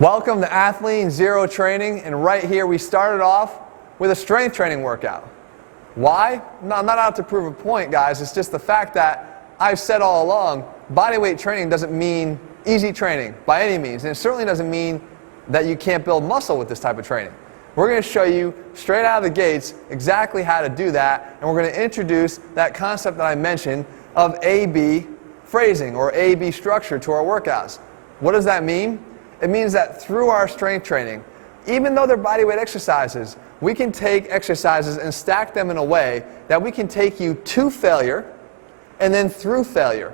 Welcome to Athlean Zero Training, and right here we started off with a strength training workout. Why? No, I'm not out to prove a point, guys. It's just the fact that I've said all along, bodyweight training doesn't mean easy training by any means, and it certainly doesn't mean that you can't build muscle with this type of training. We're going to show you straight out of the gates exactly how to do that, and we're going to introduce that concept that I mentioned of A-B phrasing or A-B structure to our workouts. What does that mean? It means that through our strength training, even though they're bodyweight exercises, we can take exercises and stack them in a way that we can take you to failure and then through failure.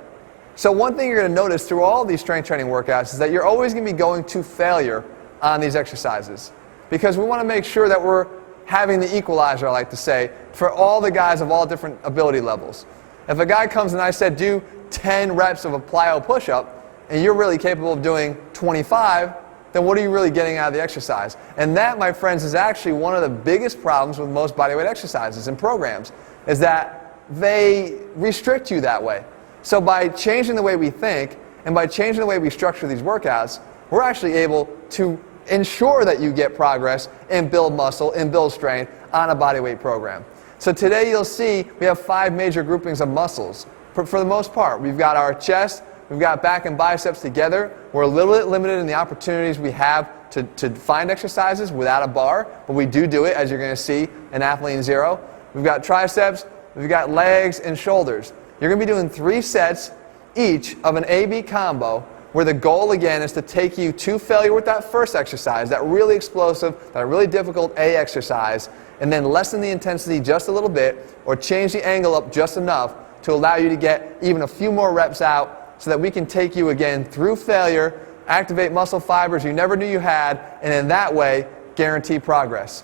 So one thing you're going to notice through all these strength training workouts is that you're always going to be going to failure on these exercises, because we want to make sure that we're having the equalizer, I like to say, for all the guys of all different ability levels. If a guy comes and I said do 10 reps of a plyo push-up, and you're really capable of doing 25, then what are you really getting out of the exercise? And that, my friends, is actually one of the biggest problems with most bodyweight exercises and programs, is that they restrict you that way. So by changing the way we think and by changing the way we structure these workouts, we're actually able to ensure that you get progress and build muscle and build strength on a bodyweight program. So today you'll see we have 5 major groupings of muscles. For the most part, we've got our chest, we've got back and biceps together. We're a little bit limited in the opportunities we have to find exercises without a bar, but we do it, as you're going to see in Athlean Zero. We've got triceps, we've got legs, and shoulders. You're going to be doing 3 sets each of an A-B combo, where the goal, again, is to take you to failure with that first exercise, that really explosive, that really difficult A exercise, and then lessen the intensity just a little bit, or change the angle up just enough to allow you to get even a few more reps out, so that we can take you again through failure, activate muscle fibers you never knew you had, and in that way, guarantee progress.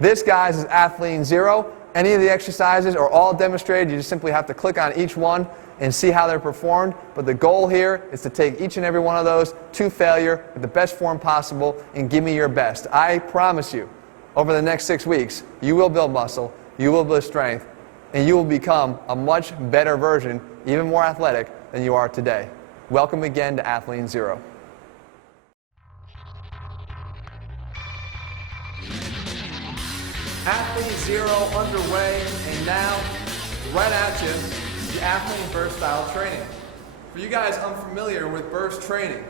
This, guys, is Athlean Zero. Any of the exercises are all demonstrated. You just simply have to click on each one and see how they're performed. But the goal here is to take each and every one of those to failure with the best form possible and give me your best. I promise you, over the next 6 weeks, you will build muscle, you will build strength, and you will become a much better version, even more athletic, than you are today. Welcome again to Athlean Zero. Athlean Zero underway, and now, right at you, the Athlean Burst style training. For you guys unfamiliar with burst training,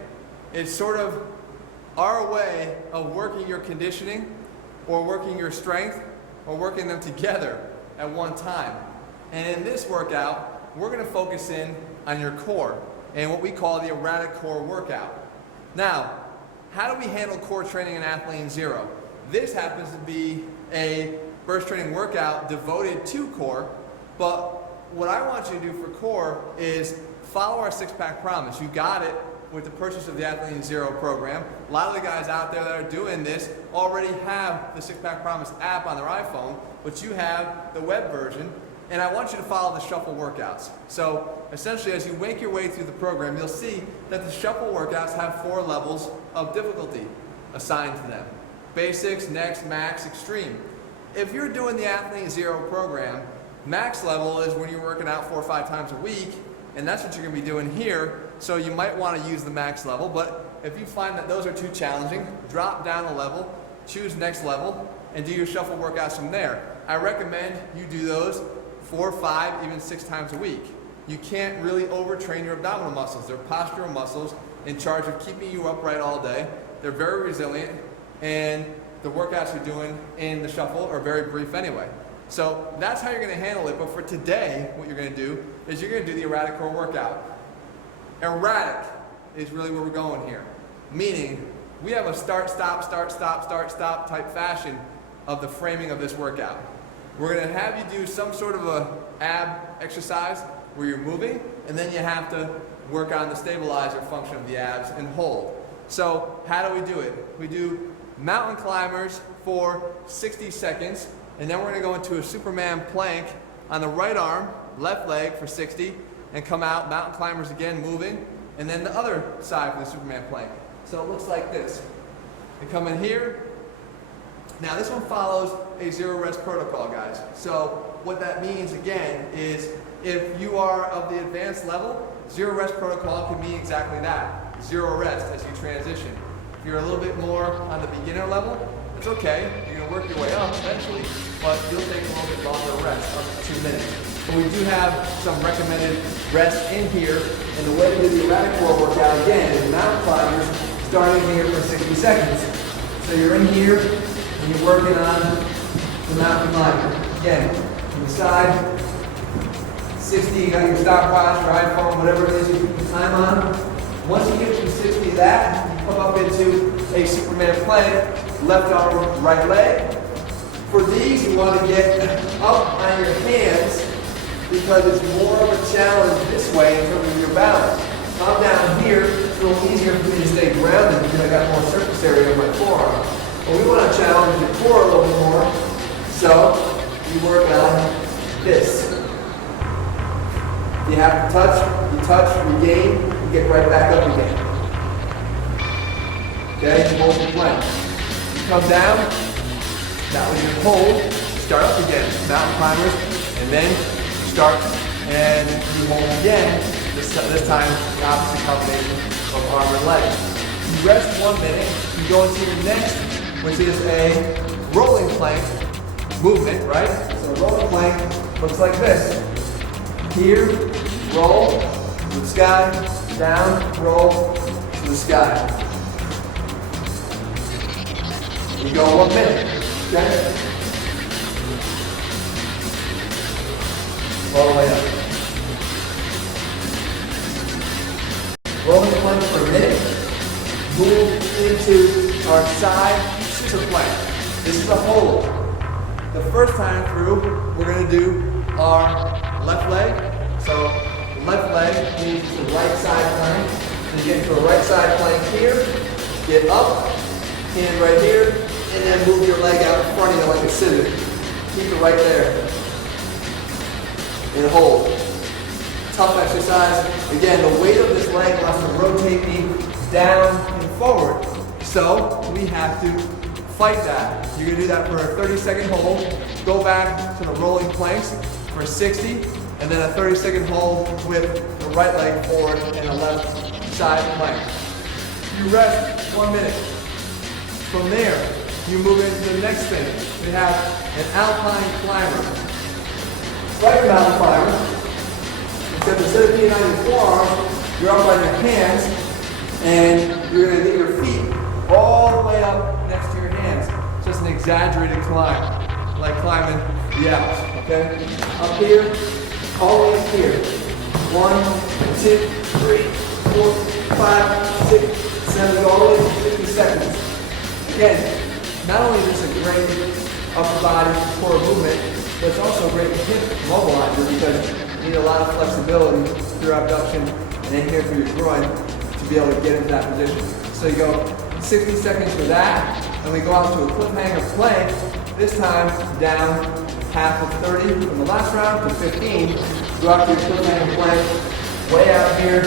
it's sort of our way of working your conditioning, or working your strength, or working them together at one time. And in this workout, we're going to focus in on your core and what we call the erratic core workout. Now, how do we handle core training in Athlean Zero? This happens to be a burst training workout devoted to core, but what I want you to do for core is follow our 6-pack promise. You got it with the purchase of the Athlean Zero program. A lot of the guys out there that are doing this already have the 6-pack promise app on their iPhone, but you have the web version. And I want you to follow the shuffle workouts. So essentially, as you make your way through the program, you'll see that the shuffle workouts have 4 levels of difficulty assigned to them. Basics, next, max, extreme. If you're doing the Athlean Zero program, max level is when you're working out 4 or 5 times a week, and that's what you're going to be doing here. So you might want to use the max level, but if you find that those are too challenging, drop down a level, choose next level, and do your shuffle workouts from there. I recommend you do those 4, 5, even 6 times a week. You can't really overtrain your abdominal muscles. They're postural muscles in charge of keeping you upright all day. They're very resilient, and the workouts you're doing in the shuffle are very brief anyway. So that's how you're going to handle it. But for today, what you're going to do is you're going to do the erratic core workout. Erratic is really where we're going here. Meaning, we have a start, stop, start, stop, start, stop type fashion of the framing of this workout. We're going to have you do some sort of a ab exercise where you're moving, and then you have to work on the stabilizer function of the abs and hold. So how do we do it? We do mountain climbers for 60 seconds, and then we're going to go into a Superman plank on the right arm, left leg for 60, and come out, mountain climbers again, moving, and then the other side for the Superman plank. So it looks like this. You come in here. Now this one follows a zero rest protocol, guys. So what that means, again, is if you are of the advanced level, zero rest protocol can mean exactly that. Zero rest as you transition. you're a little bit more on the beginner level, it's okay. You're going to work your way up eventually, but you'll take a little bit longer rest, up to 2 minutes. But we do have some recommended rest in here, and the way to do the erratic core workout again is mountain climbers, starting here for 60 seconds. So you're in here, and you're working on the mountain climber. Again, from the side, 60, you got your stopwatch, your iPhone, whatever it is you put the time on. Once you get to 60 of that, you come up into a Superman plank, left arm, right leg. For these, you want to get up on your hands because it's more of a challenge this way in terms of your balance. I'm down here, it's a little easier for me to stay grounded because I got more surface area on my forearm. But we want to challenge your core a little bit more, so you work on this. You have to touch, regain, you get right back up again. Okay, you hold the plank. You come down, that was your hold, start up again, mountain climbers, and then start and you hold again, this time the opposite combination of arm and leg. You rest 1 minute, you go into your next, which is a rolling plank movement, right? So a rolling plank looks like this. Here, roll to the sky, down, roll to the sky. You go 1 minute, okay? All the way up. Rolling the plank for a minute. Move into our side scissor plank. This is a hold. The first time through, we're going to do our left leg. So left leg means the right side plank. So you get into a right side plank here, get up, hand right here, and then move your leg out in front of you like a scissor. Keep it right there. And hold. Tough exercise. Again, the weight of this leg wants to rotate me down and forward. So we have to fight that. You're going to do that for a 30-second hold. Go back to the rolling planks for 60, and then a 30-second hold with the right leg forward and the left side plank. You rest 1 minute. From there, you move into the next thing. We have an alpine climber. Like a mountain climber, except instead of being on your forearms, you're up on your hands, and you're going to get your feet all the way up next to your hands. Just an exaggerated climb, like climbing the Alps, okay? Up here, all the way up here. 1, 2, 3, 4, 5, 6, 7, all the way to 50 seconds. Again, not only is this a great upper body core movement, but it's also a great hip mobilizer because you need a lot of flexibility through abduction and then here through your groin to be able to get into that position. So you go 60 seconds for that, and we go out to a cliffhanger plank, this time down half of 30 from the last round to 15. Go out to your cliffhanger plank, way out here,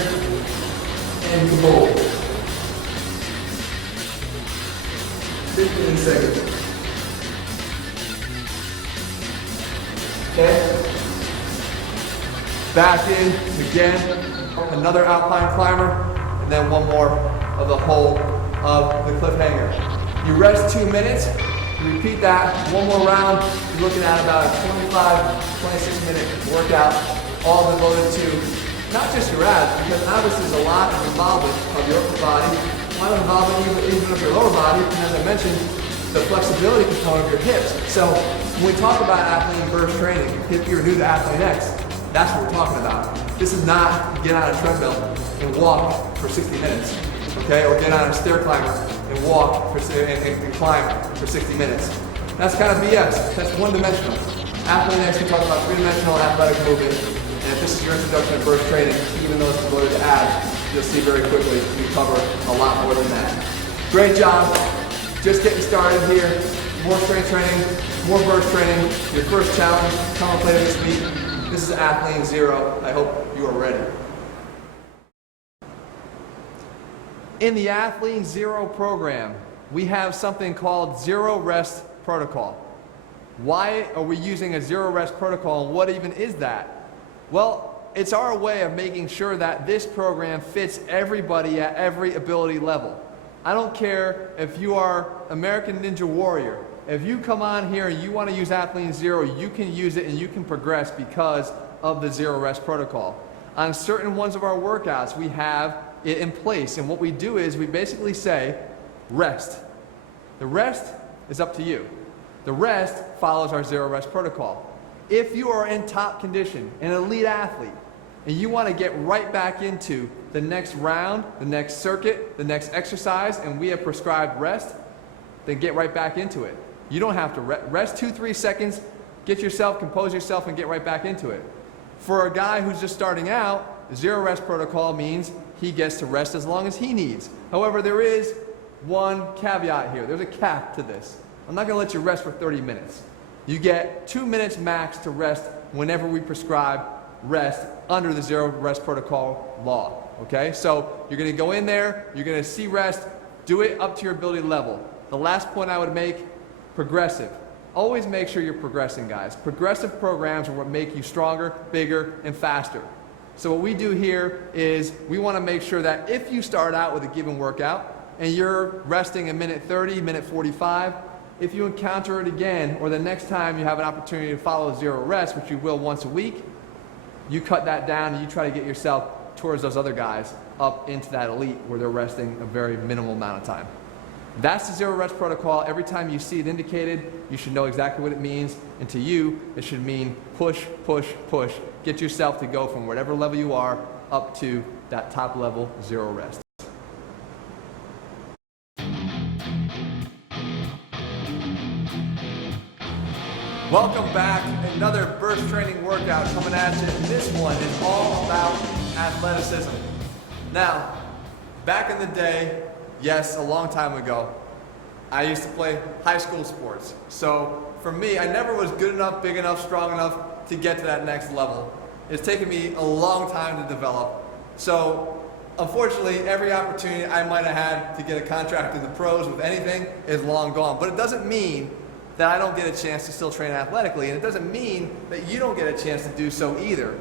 and you hold. 15 seconds. Okay. Back in again, another alpine climber, and then one more of the hold of the cliffhanger. You rest 2 minutes, you repeat that one more round. You're looking at about a 25-26 minute workout, all devoted to not just your abs, because obviously there's a lot of involvement of your upper body, a lot of involvement even of your lower body, and as I mentioned, the flexibility component of your hips. So when we talk about Athlean Burst training, if you're new to Athlean X, that's what we're talking about. This is not get on a treadmill and walk for 60 minutes, okay? Or get on a stair climber and walk and climb for 60 minutes. That's kind of BS. That's one-dimensional. Athlean X, we talk about three-dimensional athletic movement. And if this is your introduction to burst training, even though it's devoted to abs, you'll see very quickly we cover a lot more than that. Great job. Just getting started here. More strength training, more burst training. Your first challenge coming up later this week. This is Athlean Zero. I hope you are ready. In the Athlean Zero program, we have something called Zero Rest Protocol. Why are we using a Zero Rest Protocol, and what even is that? Well, it's our way of making sure that this program fits everybody at every ability level. I don't care if you are American Ninja Warrior. If you come on here and you want to use Athlean Zero, you can use it and you can progress because of the zero rest protocol. On certain ones of our workouts, we have it in place, and what we do is we basically say, rest. The rest is up to you. The rest follows our zero rest protocol. If you are in top condition, an elite athlete, and you want to get right back into the next round, the next circuit, the next exercise, and we have prescribed rest, then get right back into it. You don't have to rest 2-3 seconds, get yourself, compose yourself, and get right back into it. For a guy who's just starting out, zero rest protocol means he gets to rest as long as he needs. However, there is one caveat here. There's a cap to this. I'm not going to let you rest for 30 minutes. You get 2 minutes max to rest whenever we prescribe rest under the zero rest protocol law. Okay? So you're going to go in there, you're going to see rest, do it up to your ability level. The last point I would make, progressive. Always make sure you're progressing, guys. Progressive programs are what make you stronger, bigger, and faster. So what we do here is we want to make sure that if you start out with a given workout and you're resting a minute 30, minute 45, if you encounter it again or the next time you have an opportunity to follow zero rest, which you will once a week, you cut that down and you try to get yourself towards those other guys up into that elite where they're resting a very minimal amount of time. That's the zero rest protocol. Every time you see it indicated, you should know exactly what it means. And to you, it should mean push, push, push. Get yourself to go from whatever level you are up to that top level zero rest. Welcome back. Another burst training workout coming at you. And this one is all about athleticism. Now, back in the day, yes, a long time ago, I used to play high school sports. So for me, I never was good enough, big enough, strong enough to get to that next level. It's taken me a long time to develop. So unfortunately, every opportunity I might have had to get a contract in the pros with anything is long gone. But it doesn't mean that I don't get a chance to still train athletically, and it doesn't mean that you don't get a chance to do so either.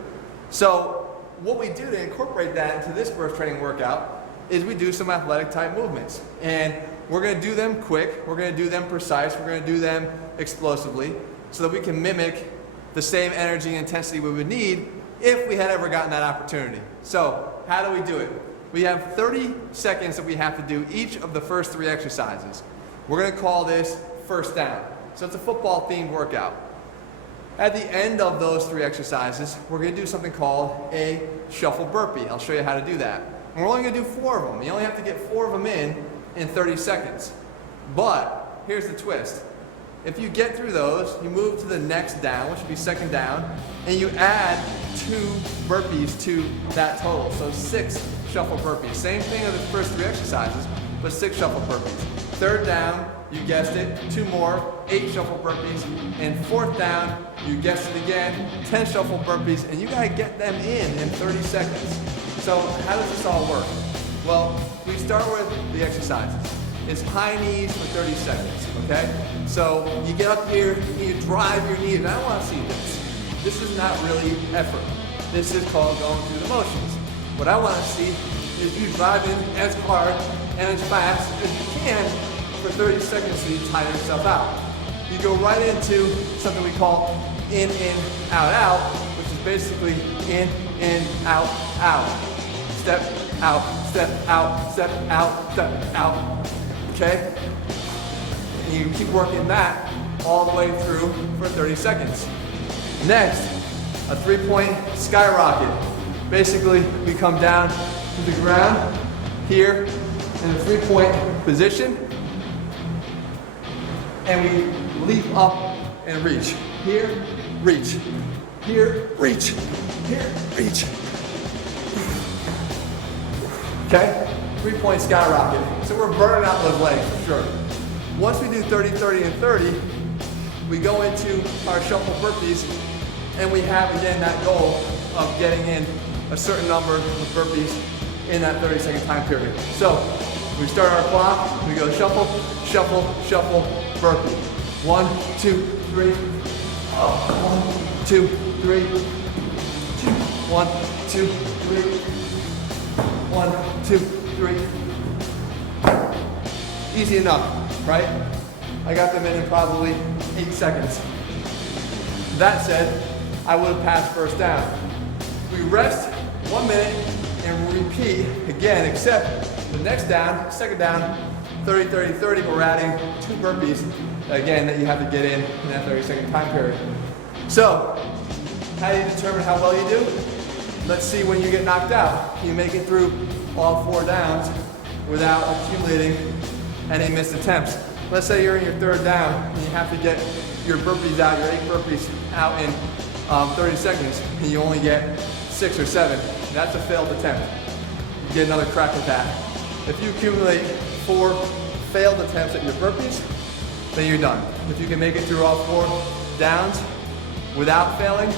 So what we do to incorporate that into this burst training workout is we do some athletic type movements. And we're going to do them quick, we're going to do them precise, we're going to do them explosively so that we can mimic the same energy and intensity we would need if we had ever gotten that opportunity. So how do we do it? We have 30 seconds that we have to do each of the first 3 exercises. We're going to call this first down. So it's a football themed workout. At the end of those 3 exercises, we're going to do something called a shuffle burpee. I'll show you how to do that. And we're only going to do 4 of them. You only have to get 4 of them in 30 seconds. But here's the twist. If you get through those, you move to the next down, which would be second down, and you add 2 burpees to that total. So 6 shuffle burpees. Same thing as the first 3 exercises, but 6 shuffle burpees. Third down, you guessed it, 2 more, 8 shuffle burpees. And fourth down, you guessed it again, 10 shuffle burpees, and you gotta get them in 30 seconds. So how does this all work? Well, we start with the exercises. It's high knees for 30 seconds, okay? So you get up here, and you drive your knees, and I wanna see this. This is not really effort. This is called going through the motions. What I wanna see is you drive in as hard and as fast as you can for 30 seconds so you tire yourself out. You go right into something we call in, out, which is basically in, out, out. Step out, step out, step out, step out. Okay? And you keep working that all the way through for 30 seconds. Next, a 3-point skyrocket. Basically, we come down to the ground here in a 3-point position, and we leap up and reach. Here, reach. Here, reach. Here, reach. Okay? 3-point skyrocket. So we're burning out those legs for sure. Once we do 30, 30, and 30, we go into our shuffle burpees, and we have again that goal of getting in a certain number of burpees in that 30-second time period. So we start our clock, we go shuffle, shuffle, shuffle, burpee. 1, 2, 3. 1, 2, 3. 1, 2, 3. 1, 2, 3. easy enough, right? I got them in probably 8 seconds. That said, I would have passed first down. We rest 1 minute and repeat again, except the next down, second down, 30, 30, 30, we're adding 2 burpees, again, that you have to get in that 30-second time period. So, how do you determine how well you do? Let's see when you get knocked out. Can you make it through all 4 downs without accumulating any missed attempts? Let's say you're in your 3rd down and you have to get your burpees out, your 8 burpees out in 30 seconds, and you only get 6 or 7. That's a failed attempt. You get another crack at that. If you accumulate 4 failed attempts at your burpees, then you're done. If you can make it through all 4 downs without failing,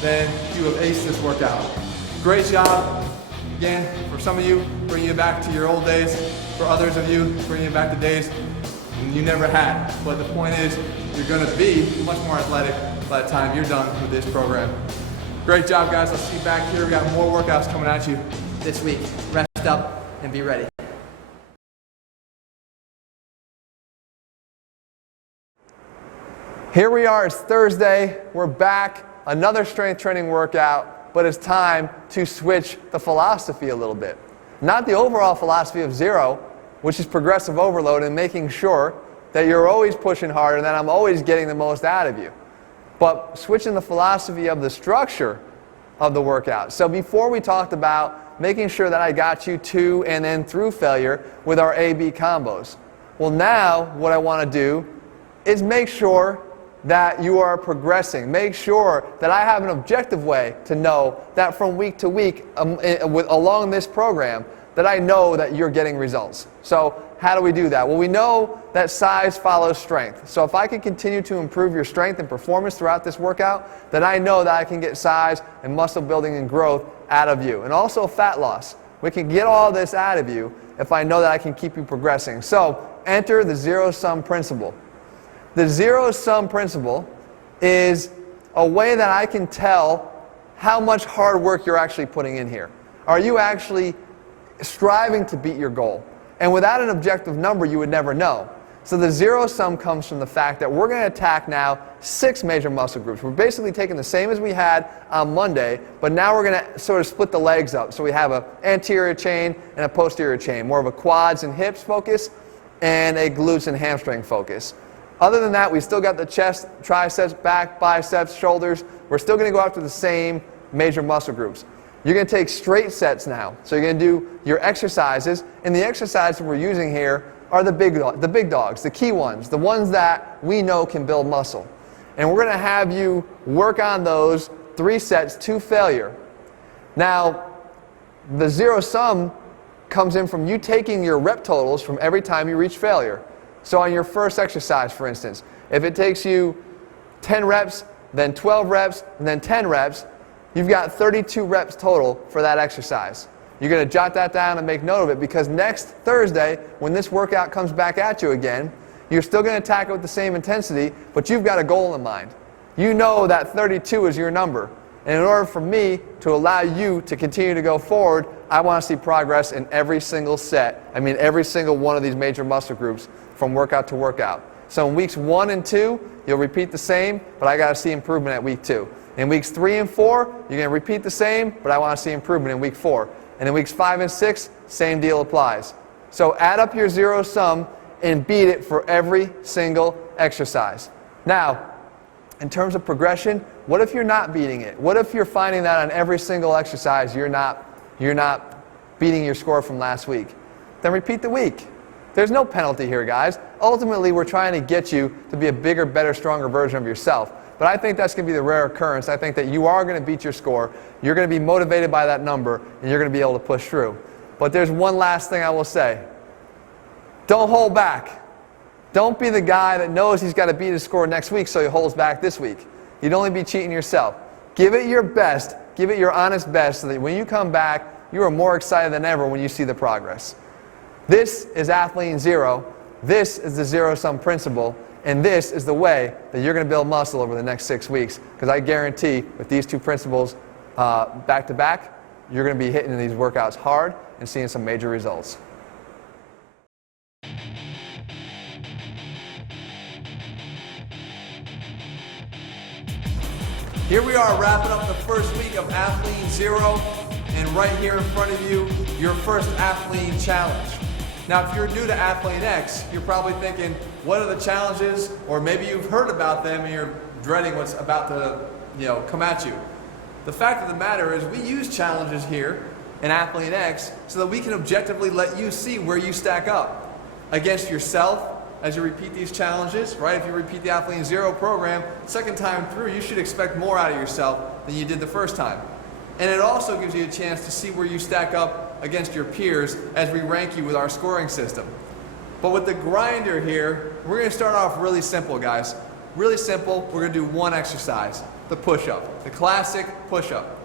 then you have aced this workout. Great job. Again, for some of you, bringing you back to your old days. For others of you, bringing you back to days you never had. But the point is, you're gonna be much more athletic by the time you're done with this program. Great job, guys. I'll see you back here. We got more workouts coming at you this week. Rest up and be ready. Here we are, it's Thursday. We're back. Another strength training workout, but it's time to switch the philosophy a little bit. Not the overall philosophy of zero, which is progressive overload and making sure that you're always pushing harder and that I'm always getting the most out of you. But switching the philosophy of the structure of the workout. So before we talked about making sure that I got you to and then through failure with our A-B combos. Well, now what I want to do is make sure that you are progressing. Make sure that I have an objective way to know that from week to week along this program that I know that you're getting results. So how do we do that? Well, we know that size follows strength. So if I can continue to improve your strength and performance throughout this workout, then I know that I can get size and muscle building and growth out of you. And also fat loss. We can get all this out of you if I know that I can keep you progressing. So enter the zero-sum principle. The zero-sum principle is a way that I can tell how much hard work you're actually putting in here. Are you actually striving to beat your goal? And without an objective number, you would never know. So the zero-sum comes from the fact that we're going to attack now 6 major muscle groups. We're basically taking the same as we had on Monday, but now we're going to sort of split the legs up. So we have an anterior chain and a posterior chain, more of a quads and hips focus and a glutes and hamstring focus. Other than that, we still got the chest, triceps, back, biceps, shoulders. We're still going to go after the same major muscle groups. You're going to take straight sets now. So you're going to do your exercises, and the exercises we're using here are the big dogs, the key ones, the ones that we know can build muscle. And we're going to have you work on those 3 sets to failure. Now, the zero-sum comes in from you taking your rep totals from every time you reach failure. So on your first exercise, for instance, if it takes you 10 reps, then 12 reps, and then 10 reps, you've got 32 reps total for that exercise. You're going to jot that down and make note of it because next Thursday, when this workout comes back at you again, you're still going to attack it with the same intensity, but you've got a goal in mind. You know that 32 is your number. And in order for me to allow you to continue to go forward, I want to see progress in every single set. I mean, every single one of these major muscle groups from workout to workout. So in weeks 1 and 2, you'll repeat the same, but I got to see improvement at week 2. In weeks 3 and 4, you're going to repeat the same, but I want to see improvement in week 4. And in weeks 5 and 6, same deal applies. So add up your zero-sum and beat it for every single exercise. Now, in terms of progression, what if you're not beating it? What if you're finding that on every single exercise you're not beating your score from last week? Then repeat the week. There's no penalty here, guys. Ultimately, we're trying to get you to be a bigger, better, stronger version of yourself. But I think that's going to be the rare occurrence. I think that you are going to beat your score. You're going to be motivated by that number, and you're going to be able to push through. But there's one last thing I will say. Don't hold back. Don't be the guy that knows he's got to beat his score next week, so he holds back this week. You'd only be cheating yourself. Give it your best. Give it your honest best so that when you come back, you are more excited than ever when you see the progress. This is Athlean Zero. This is the zero-sum principle. And this is the way that you're going to build muscle over the next 6 weeks. Because I guarantee with these 2 principles back to back, you're going to be hitting these workouts hard and seeing some major results. Here we are wrapping up the first week of Athlean Zero, and right here in front of you, your first Athlean challenge. Now, if you're new to Athlean X, you're probably thinking, what are the challenges? Or maybe you've heard about them and you're dreading what's about to come at you. The fact of the matter is we use challenges here in Athlean X so that we can objectively let you see where you stack up against yourself as you repeat these challenges, right? If you repeat the Athlean Zero program, second time through, you should expect more out of yourself than you did the first time. And it also gives you a chance to see where you stack up against your peers as we rank you with our scoring system. But with the grinder here, we're gonna start off really simple, guys. Really simple, we're gonna do one exercise, the push-up, the classic push-up.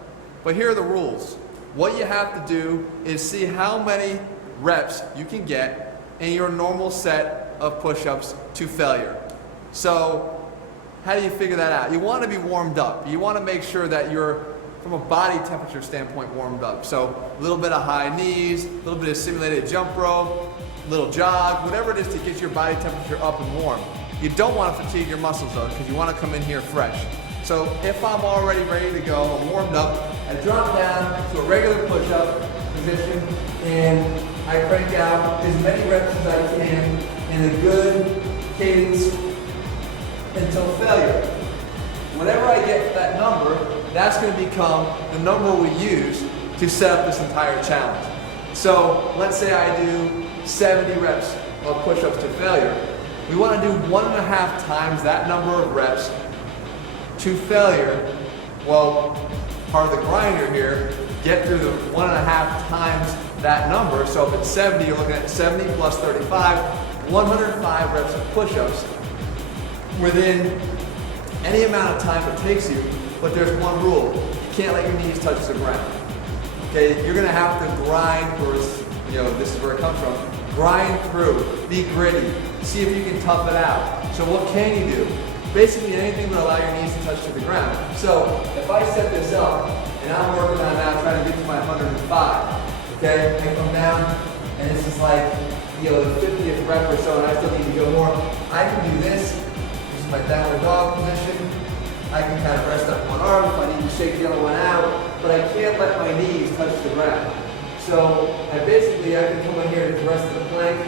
But here are the rules. What you have to do is see how many reps you can get in your normal set of push-ups to failure. So how do you figure that out? You want to be warmed up. You want to make sure that you're, from a body temperature standpoint, warmed up. So a little bit of high knees, a little bit of simulated jump rope, a little jog, whatever it is to get your body temperature up and warm. You don't want to fatigue your muscles though, because you want to come in here fresh. So if I'm already ready to go, I'm warmed up, I drop down to a regular push-up position and I crank out as many reps as I can in a good cadence until failure. Whenever I get to that number, that's going to become the number we use to set up this entire challenge. So let's say I do 70 reps of push-ups to failure. We want to do 1.5 times that number of reps to failure. Well, part of the grinder here, get through the 1.5 times that number. So if it's 70, you're looking at 70 plus 35, 105 reps of push-ups within any amount of time it takes you, but there's one rule. You can't let your knees touch the ground. Okay, you're gonna have to grind, or this is where it comes from. Grind through, be gritty, see if you can tough it out. So what can you do? Basically anything that allow your knees to touch to the ground. So if I set this up, and I'm working on now trying to get to my 105, okay, I come down, and this is like, the 50th rep or so, and I still need to go more. I can do this. This is my downward dog position. I can kind of rest up one arm if I need to shake the other one out, but I can't let my knees touch the ground. So I can come in here and just rest in the plank.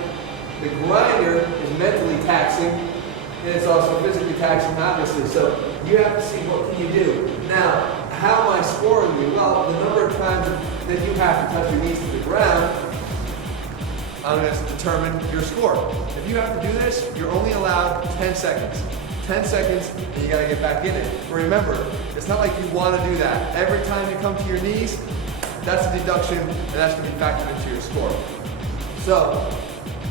The grinder is mentally taxing, and it's also physically taxing, obviously. So you have to see what can you do. Now, how am I scoring you? Well, the number of times that you have to touch your knees to the ground, I'm going to determine your score. If you have to do this, you're only allowed 10 seconds. 10 seconds, and you got to get back in it. But remember, it's not like you want to do that. Every time you come to your knees, that's a deduction, and that's going to be factored into your score. So,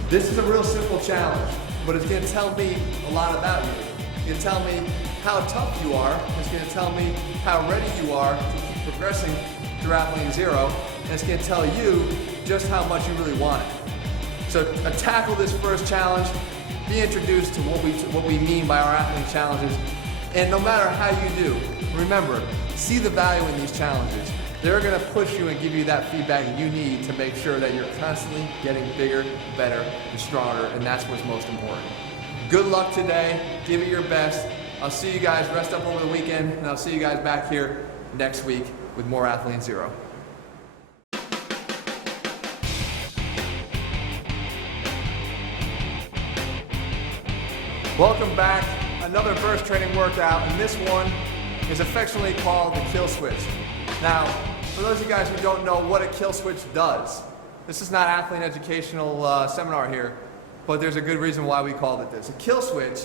this is a real simple challenge, but it's going to tell me a lot about you. It's going to tell me how tough you are. It's going to tell me how ready you are to keep progressing through Athlean Zero, and it's going to tell you just how much you really want it. So tackle this first challenge, be introduced to what we mean by our Athlean challenges, and no matter how you do, remember, see the value in these challenges. They're going to push you and give you that feedback you need to make sure that you're constantly getting bigger, better, and stronger, and that's what's most important. Good luck today, give it your best. I'll see you guys, rest up over the weekend, and I'll see you guys back here next week with more Athlean Zero. Welcome back, another burst training workout, and this one is affectionately called the kill switch. Now, for those of you guys who don't know what a kill switch does, this is not Athlean educational seminar here, but there's a good reason why we called it this. A kill switch,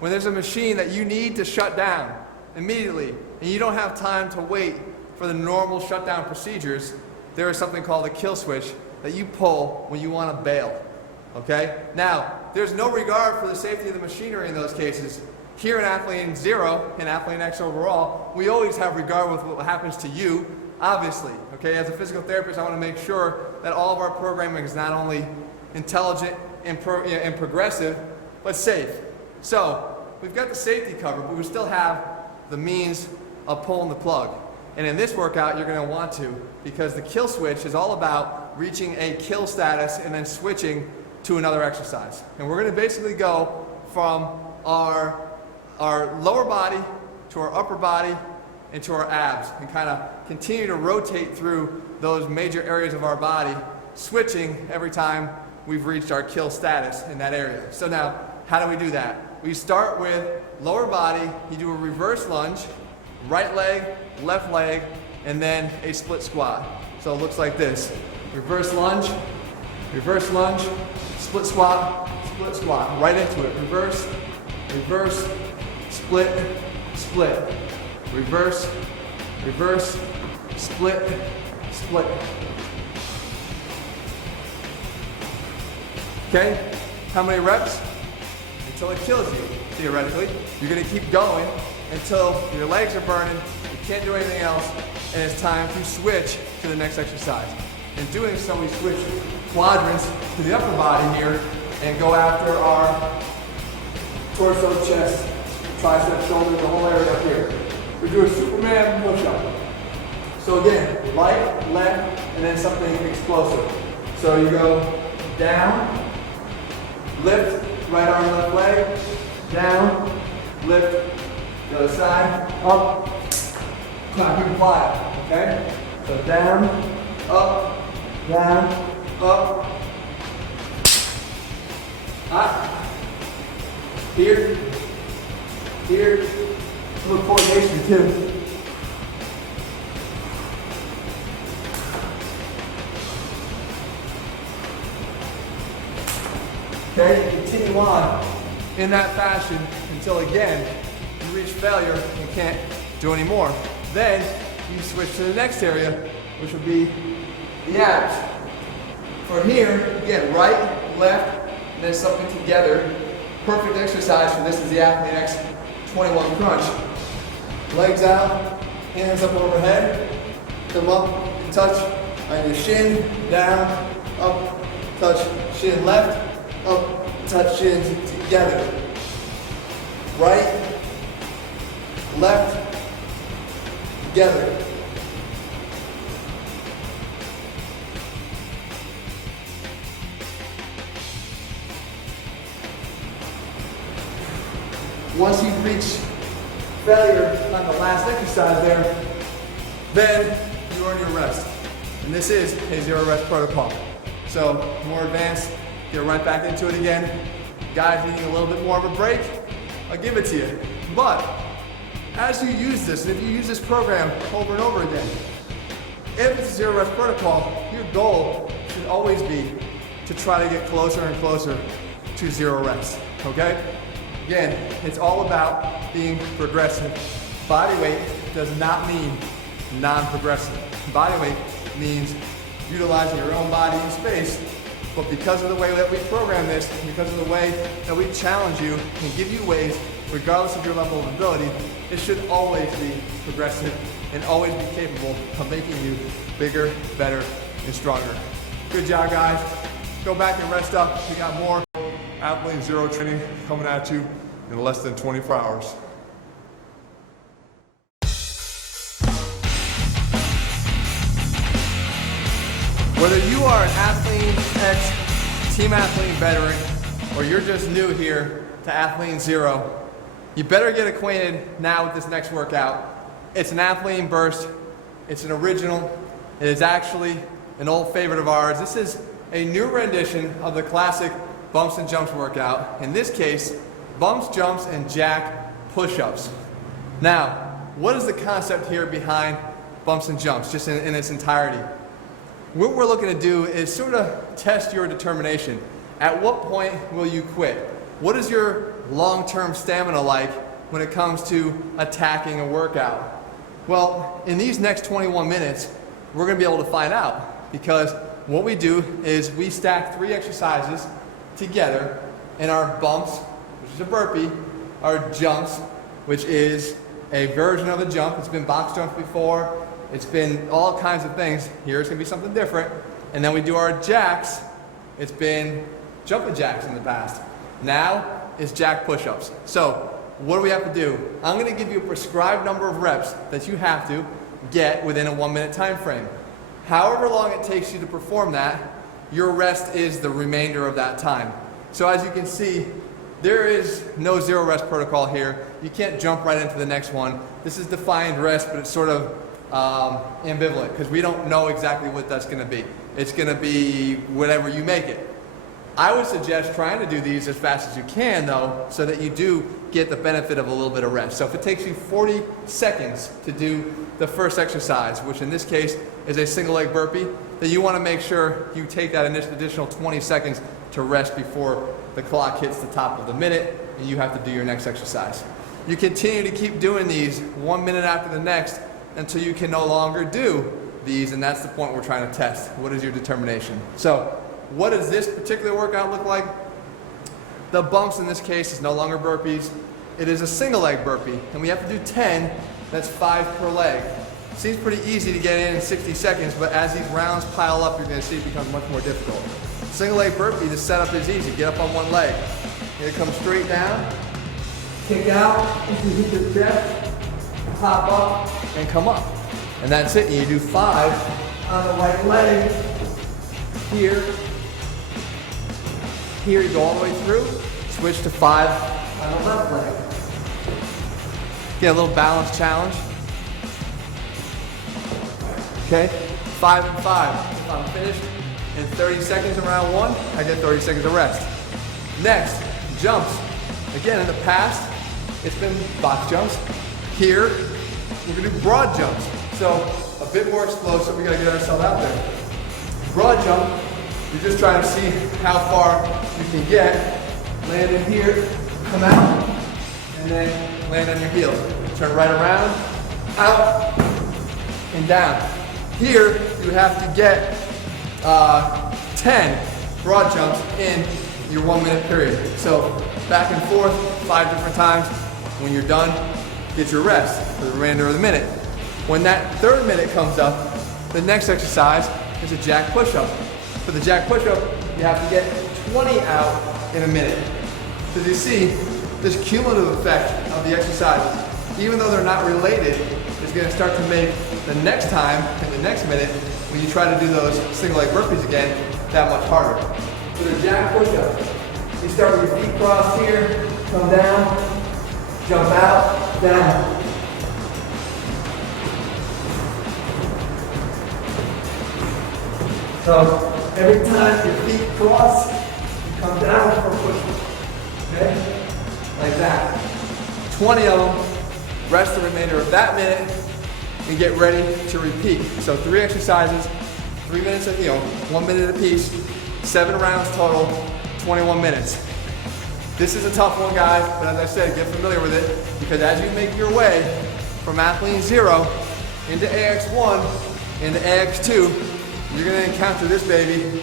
when there's a machine that you need to shut down immediately, and you don't have time to wait for the normal shutdown procedures, there is something called a kill switch that you pull when you want to bail. Okay? Now, there's no regard for the safety of the machinery in those cases. Here in Athlean Zero, and Athlean X overall, we always have regard with what happens to you, obviously. Okay? As a physical therapist, I want to make sure that all of our programming is not only intelligent and progressive, but safe. So, we've got the safety covered, but we still have the means of pulling the plug. And in this workout, you're going to want to, because the kill switch is all about reaching a kill status and then switching to another exercise. And we're going to basically go from our lower body to our upper body into our abs and kind of continue to rotate through those major areas of our body, switching every time we've reached our kill status in that area. So now, how do we do that? We start with lower body, you do a reverse lunge, right leg, left leg, and then a split squat. So it looks like this. Reverse lunge, split squat, right into it. Reverse, reverse, split, split. Reverse, reverse, split, split. Okay? How many reps? Until it kills you, theoretically. You're gonna keep going until your legs are burning, you can't do anything else, and it's time to switch to the next exercise. In doing so, we switch quadrants to the upper body here and go after our torso, chest, tricep, shoulder, the whole area up here. We do a Superman push-up. So again, right, left, and then something explosive. So you go down, lift, right arm, left leg, down, lift, the other side, up, clap and fly, okay? So down, up, here, here, a little coordination too. Okay, continue on in that fashion until again, you reach failure and can't do any more. Then you switch to the next area, which will be the abs. From here, again, right, left, and then something together. Perfect exercise for this is the Athlete X 21 crunch. Legs out, hands up overhead, come up, touch on your shin, down, up, touch, shin left, up, touch shins together. Right, left, together. Once you reach failure on the last exercise there, then you earn your rest. And this is a zero rest protocol. So more advanced, get right back into it again. Guys needing a little bit more of a break, I'll give it to you. But as you use this, and if you use this program over and over again, if it's a zero rest protocol, your goal should always be to try to get closer and closer to zero reps, okay? Again, it's all about being progressive. Body weight does not mean non-progressive. Body weight means utilizing your own body and space, but because of the way that we program this, because of the way that we challenge you and give you ways, regardless of your level of ability, it should always be progressive and always be capable of making you bigger, better, and stronger. Good job, guys. Go back and rest up. We got more Athlete Zero training coming at you in less than 24 hours. Whether you are an Athlete X Team Athlete veteran or you're just new here to Athlete Zero, you better get acquainted now with this next workout. It's an Athlete Burst. It's an original. It is actually an old favorite of ours. This is a new rendition of the classic bumps and jumps workout. In this case, bumps, jumps, and jack push-ups. Now, what is the concept here behind bumps and jumps, just in its entirety? What we're looking to do is sort of test your determination. At what point will you quit? What is your long-term stamina like when it comes to attacking a workout? Well, in these next 21 minutes, we're going to be able to find out, because what we do is we stack 3 exercises together in our bumps, which is a burpee, our jumps, which is a version of a jump. It's been box jumps before. It's been all kinds of things. Here it's going to be something different. And then we do our jacks. It's been jumping jacks in the past. Now is jack push-ups. So what do we have to do? I'm going to give you a prescribed number of reps that you have to get within a 1-minute time frame. However long it takes you to perform that, your rest is the remainder of that time. So as you can see, there is no zero rest protocol here. You can't jump right into the next one. This is defined rest, but it's sort of ambivalent because we don't know exactly what that's going to be. It's going to be whatever you make it. I would suggest trying to do these as fast as you can though, so that you do get the benefit of a little bit of rest. So if it takes you 40 seconds to do the first exercise, which in this case is a single leg burpee, then you want to make sure you take that additional 20 seconds to rest before the clock hits the top of the minute and you have to do your next exercise. You continue to keep doing these 1 minute after the next until you can no longer do these, and that's the point we're trying to test. What is your determination? So what does this particular workout look like? The bumps in this case is no longer burpees. It is a single leg burpee, and we have to do 10. That's 5 per leg. Seems pretty easy to get in 60 seconds, but as these rounds pile up, you're going to see it becomes much more difficult. Single leg burpee, the setup is easy. Get up on one leg. You're going to come straight down, kick out, into the chest, hop up, and come up. And that's it. And you do 5 on the right leg. Here. Here you go all the way through. Switch to 5 on the left leg. Get a little balance challenge. Okay, 5 and 5. If I'm finished in 30 seconds in round 1, I get 30 seconds of rest. Next, jumps. Again, in the past, it's been box jumps. Here, we're gonna do broad jumps. So a bit more explosive, we gotta get ourselves out there. Broad jump, you're just trying to see how far you can get. Land in here, come out, and then land on your heels. Turn right around, out, and down. Here, you have to get 10 broad jumps in your 1 minute period. So back and forth, 5 different times. When you're done, get your rest for the remainder of the minute. When that 3rd minute comes up, the next exercise is a jack push-up. For the jack push-up, you have to get 20 out in a minute. So you see, this cumulative effect of the exercises, even though they're not related, is going to start to make the next time, in the next minute, when you try to do those single leg burpees again, that much harder. So the jack push-up, you start with your feet crossed here, come down, jump out, down. So every time your feet cross, you come down for a push-up. Okay? Like that. 20 of them. Rest the remainder of that minute and get ready to repeat. So 3 exercises, 3 minutes, 1 minute apiece, 7 rounds total, 21 minutes. This is a tough one, guys, but as I said, get familiar with it because as you make your way from Athlean 0 into AX1, into AX2, you're going to encounter this baby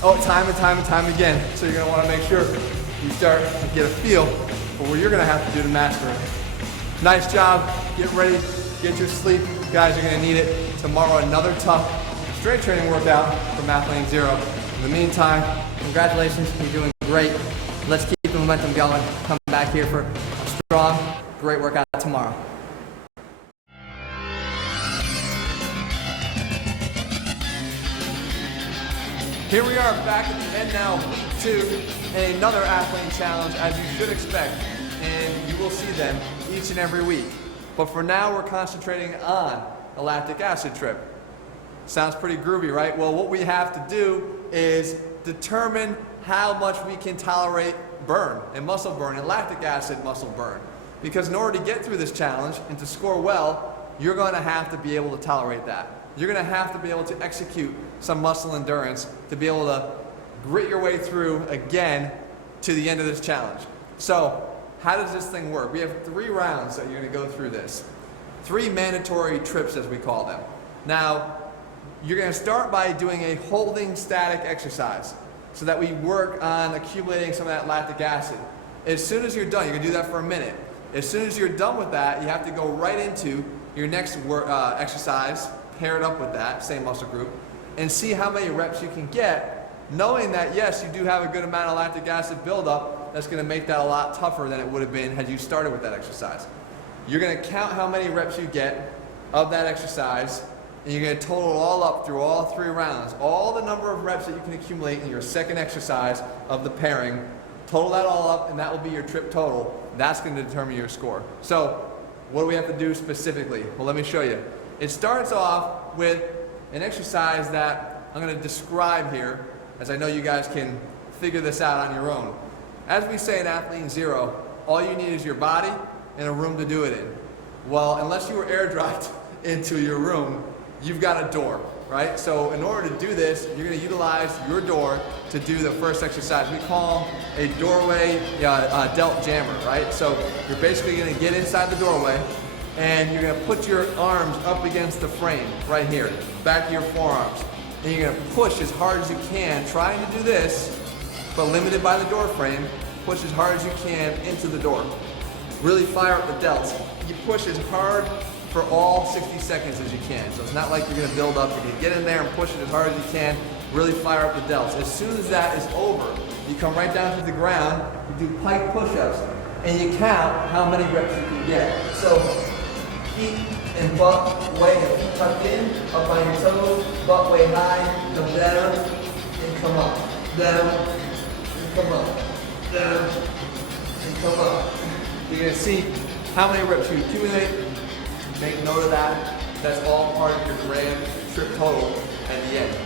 time and time again. So you're going to want to make sure you start to get a feel for what you're going to have to do to master it. Nice job. Get ready. Get your sleep. Guys, you're going to need it. Tomorrow, another tough strength training workout from Athlean 0. In the meantime, congratulations. You're doing great. Let's keep the momentum going. Come back here for a strong, great workout tomorrow. Here we are back at the end now to another Athlean challenge, as you should expect, and you will see them each and every week. But for now, we're concentrating on a lactic acid trip. Sounds pretty groovy, right? Well, what we have to do is determine how much we can tolerate burn and muscle burn and lactic acid muscle burn. Because in order to get through this challenge and to score well, you're going to have to be able to tolerate that. You're going to have to be able to execute some muscle endurance to be able to grit your way through again to the end of this challenge. So, how does this thing work? We have 3 rounds that you're going to go through this. 3 mandatory trips, as we call them. Now, you're going to start by doing a holding static exercise so that we work on accumulating some of that lactic acid. As soon as you're done, you're going to do that for a minute. As soon as you're done with that, you have to go right into your next exercise, pair it up with that, same muscle group, and see how many reps you can get, knowing that yes, you do have a good amount of lactic acid buildup. That's going to make that a lot tougher than it would have been had you started with that exercise. You're going to count how many reps you get of that exercise, and you're going to total it all up through all 3 rounds. All the number of reps that you can accumulate in your second exercise of the pairing, total that all up, and that will be your trip total. That's going to determine your score. So what do we have to do specifically? Well, let me show you. It starts off with an exercise that I'm going to describe here, as I know you guys can figure this out on your own. As we say in Athlete Zero, all you need is your body and a room to do it in. Well, unless you were air dropped into your room, you've got a door, right? So in order to do this, you're going to utilize your door to do the first exercise. We call them a doorway delt jammer, right? So you're basically going to get inside the doorway and you're going to put your arms up against the frame right here, back of your forearms. And you're going to push as hard as you can, trying to do this, but limited by the door frame. Push as hard as you can into the door. Really fire up the delts. You push as hard for all 60 seconds as you can. So it's not like you're going to build up. You're going to get in there and push it as hard as you can. Really fire up the delts. As soon as that is over, you come right down to the ground. You do pike push-ups, and you count how many reps you can get. So feet and butt way tucked in, up on your toes, butt way high, come down, and come up. Down, and come up. Down, and come up. You're going to see how many reps you accumulate. Make note of that. That's all part of your grand trip total at the end.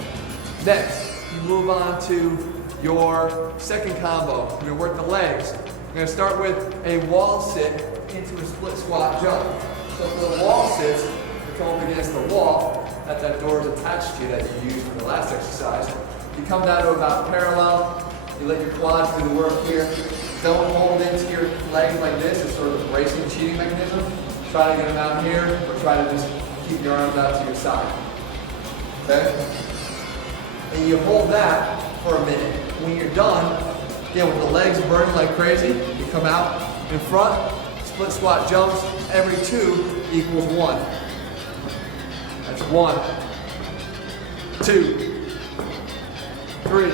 Next, you move on to your second combo. We're going to work the legs. We're going to start with a wall sit into a split squat jump. So for the wall sits, you come up against the wall that door is attached to that you used for the last exercise. You come down to about parallel. You let your quads do the work here. Don't hold into your legs like this. It's sort of a bracing, cheating mechanism. Try to get them out here, or try to just keep your arms out to your side. Okay? And you hold that for a minute. When you're done, again, with the legs burning like crazy, you come out in front, split squat jumps. Every 2 equals 1. That's 1, 2, 3,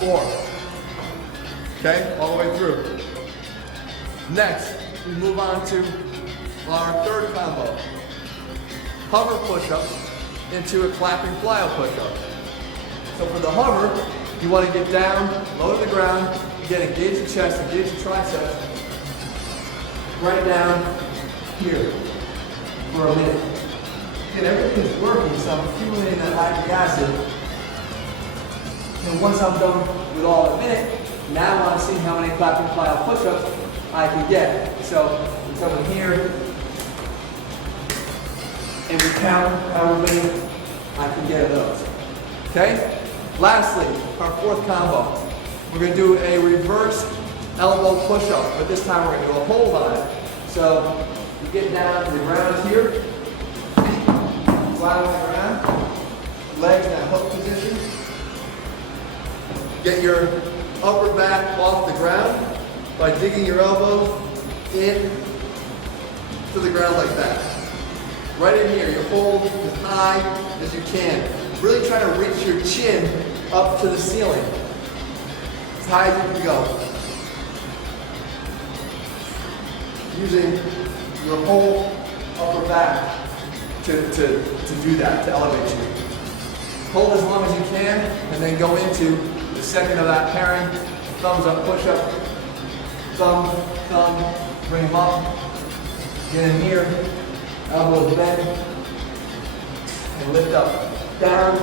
4. Okay, all the way through. Next, we move on to our third combo. Hover push-ups into a clapping plyo push-up. So for the hover, you want to get down, low to the ground, again, engage the chest, engage the triceps, right down here for a minute. Again, everything's working, so I'm accumulating that lactic acid. And once I'm done with all a minute, now I want to see how many clapping plyo push-ups I can get. So we come in here and we count how many I can get of those. Okay? Lastly, our fourth combo. We're going to do a reverse elbow push-up, but this time we're going to do a hold on it. So you get down to the ground here, feet flat on the ground, legs in that hook position. Get your upper back off the ground by digging your elbows in to the ground like that. Right in here, you hold as high as you can. Really try to reach your chin up to the ceiling. As high as you can go. Using your whole upper back to do that, to elevate you. Hold as long as you can, and then go into the second of that pairing. Thumbs up, push up. Thumb, bring them up. Get in here, elbows bent, and lift up. Down,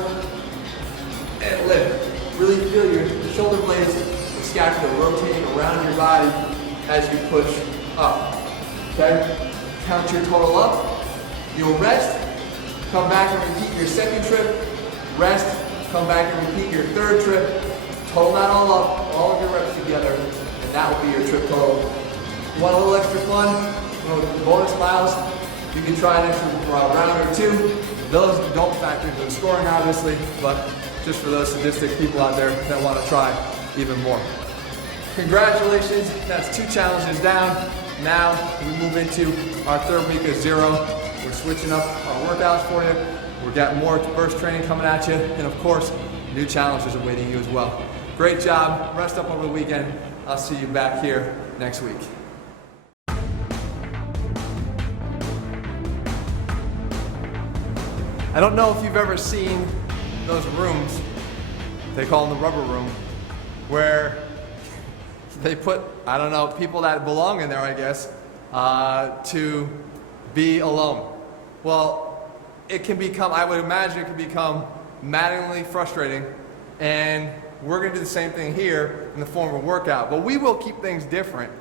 and lift. Really feel your shoulder blades, the scapula rotating around your body as you push up. Okay? Count your total up. You'll rest, come back and repeat your second trip. Rest, come back and repeat your third trip. Total that all up, all of your reps together, and that will be your trip total. You want a little extra fun? With bonus miles, you can try an extra round or 2. Those don't factor into the scoring, obviously, but just for those sadistic people out there that want to try even more. Congratulations, that's 2 challenges down. Now we move into our third week of zero. We're switching up our workouts for you. We've got more burst training coming at you, and of course, new challenges awaiting you as well. Great job, rest up over the weekend. I'll see you back here next week. I don't know if you've ever seen those rooms, they call them the rubber room, where they put, I don't know, people that belong in there, I guess, to be alone. Well, it can become, I would imagine it can become maddeningly frustrating, and we're going to do the same thing here in the form of a workout. But we will keep things different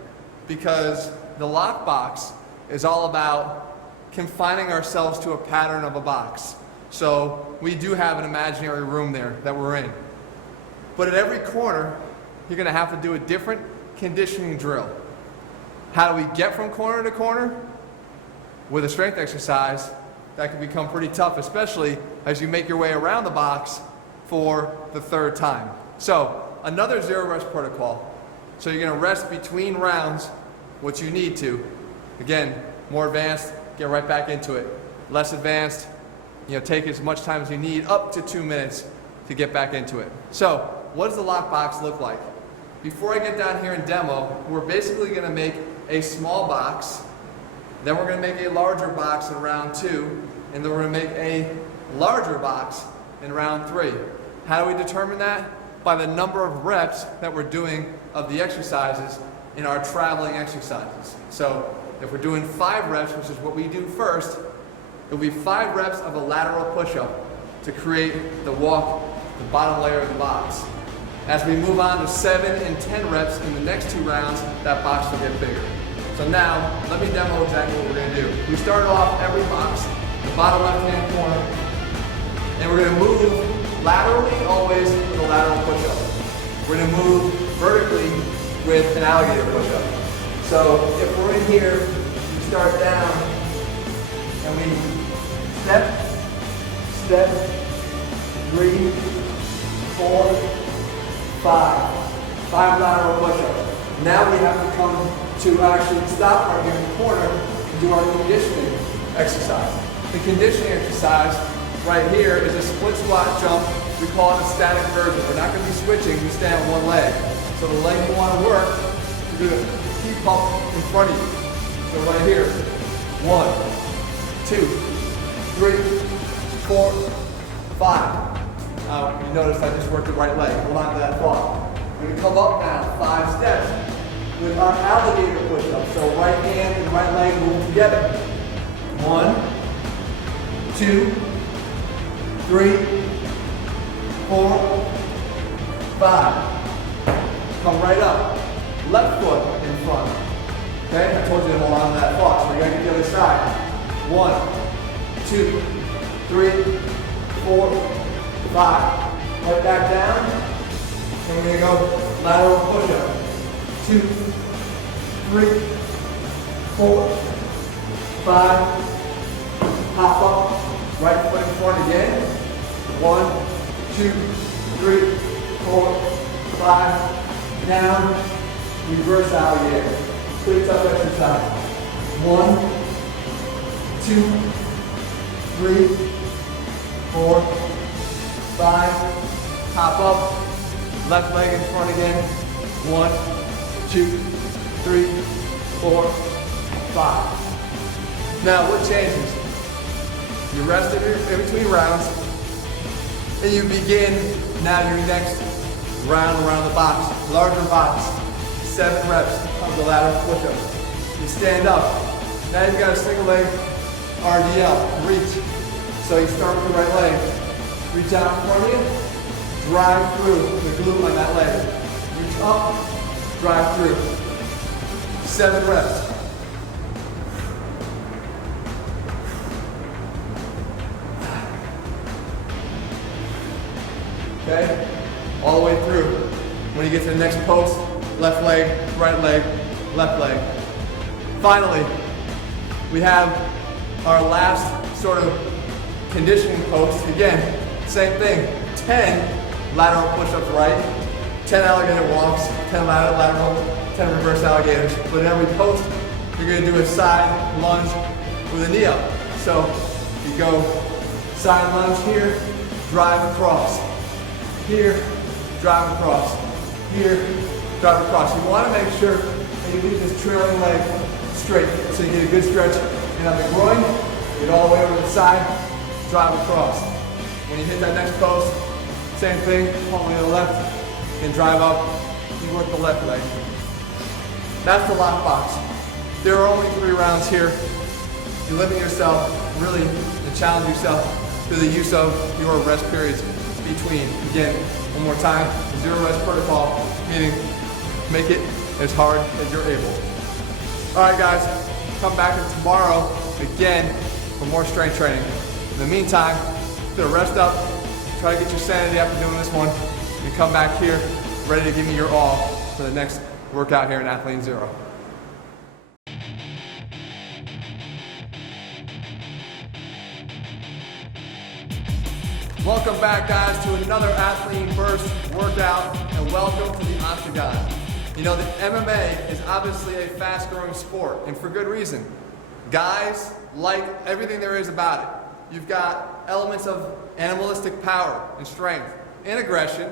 because the lockbox is all about confining ourselves to a pattern of a box. So we do have an imaginary room there that we're in. But at every corner, you're going to have to do a different conditioning drill. How do we get from corner to corner? With a strength exercise, that can become pretty tough, especially as you make your way around the box for the third time. So, another zero rest protocol. So you're going to rest between rounds what you need to. Again, more advanced, get right back into it. Less advanced, take as much time as you need, up to 2 minutes to get back into it. So, what does the lockbox look like? Before I get down here and demo, we're basically going to make a small box, then we're going to make a larger box in round 2, and then we're going to make a larger box in round 3. How do we determine that? By the number of reps that we're doing of the exercises in our traveling exercises. So if we're doing 5 reps, which is what we do first, it will be 5 reps of a lateral push-up to create the walk, the bottom layer of the box. As we move on to 7 and 10 reps in the next 2 rounds, that box will get bigger. So now, let me demo exactly what we're going to do. We start off every box, the bottom left-hand corner, and we're going to move laterally always with a lateral push-up. We're going to move vertically with an alligator push-up. So if we're in here, we start down, and we step, 3, 4, 5. 5 lateral push-ups. Now we have to come to actually stop right here in the corner and do our conditioning exercise. The conditioning exercise right here is a split squat jump. We call it a static version. We're not going to be switching, we stay on one leg. So the leg you want to work, you're going to keep up in front of you. So right here, 1, 2, 3, 4, 5. You notice I just worked the right leg. Hold on to that thought. We're going to come up now, 5 steps with our alligator push-up. So right hand and right leg move together. 1, 2, 3, 4, 5. Come right up. Left foot in front. Okay? I told you to hold on to that thought. So we gotta get the other side. 1, 2, 3, 4, 5. Right back down. And we're gonna go lateral push-up. 2, 3, 4, 5. Hop up. Right foot in front again. 1, 2, 3, 4, 5. Down. Reverse alligator. Quick tough exercise. 1, 2, 3, 4, 5. Hop up. Left leg in front again. 1, 2, 3, 4, 5. Now what changes? You rest in between rounds, and you begin now your next round around the box. Larger box. 7 reps of the lateral push-up. You stand up. Now you've got a single leg RDL, reach. So you start with the right leg. Reach out in front of you. Drive through the glute on that leg. Reach up, drive through. 7 reps. Okay? All the way through. When you get to the next post, left leg, left leg. Finally, we have our last sort of conditioning post. Again, same thing. 10 lateral push-ups right, 10 alligator walks, 10 lateral, 10 reverse alligators. But in every post, you're going to do a side lunge with a knee up. So you go side lunge here, drive across. Here, drive across. Here, drive across. You want to make sure that you keep this trailing leg straight so you get a good stretch in on the groin. Get all the way over to the side, drive across. When you hit that next post, same thing, pulling to the left, and drive up, you work the left leg. That's the lock box. There are only 3 rounds here. You limit yourself, really, and challenge yourself through the use of your rest periods between. Again, one more time, 0 rest protocol, meaning make it as hard as you're able. All right, guys, come back tomorrow again for more strength training. In the meantime, gonna rest up, try to get your sanity after doing this one, and come back here ready to give me your all for the next workout here in Athlean Zero. Welcome back, guys, to another Athlean Burst workout, and welcome to the Octagon. You know, the MMA is obviously a fast-growing sport, and for good reason. Guys like everything there is about it. You've got elements of animalistic power and strength and aggression.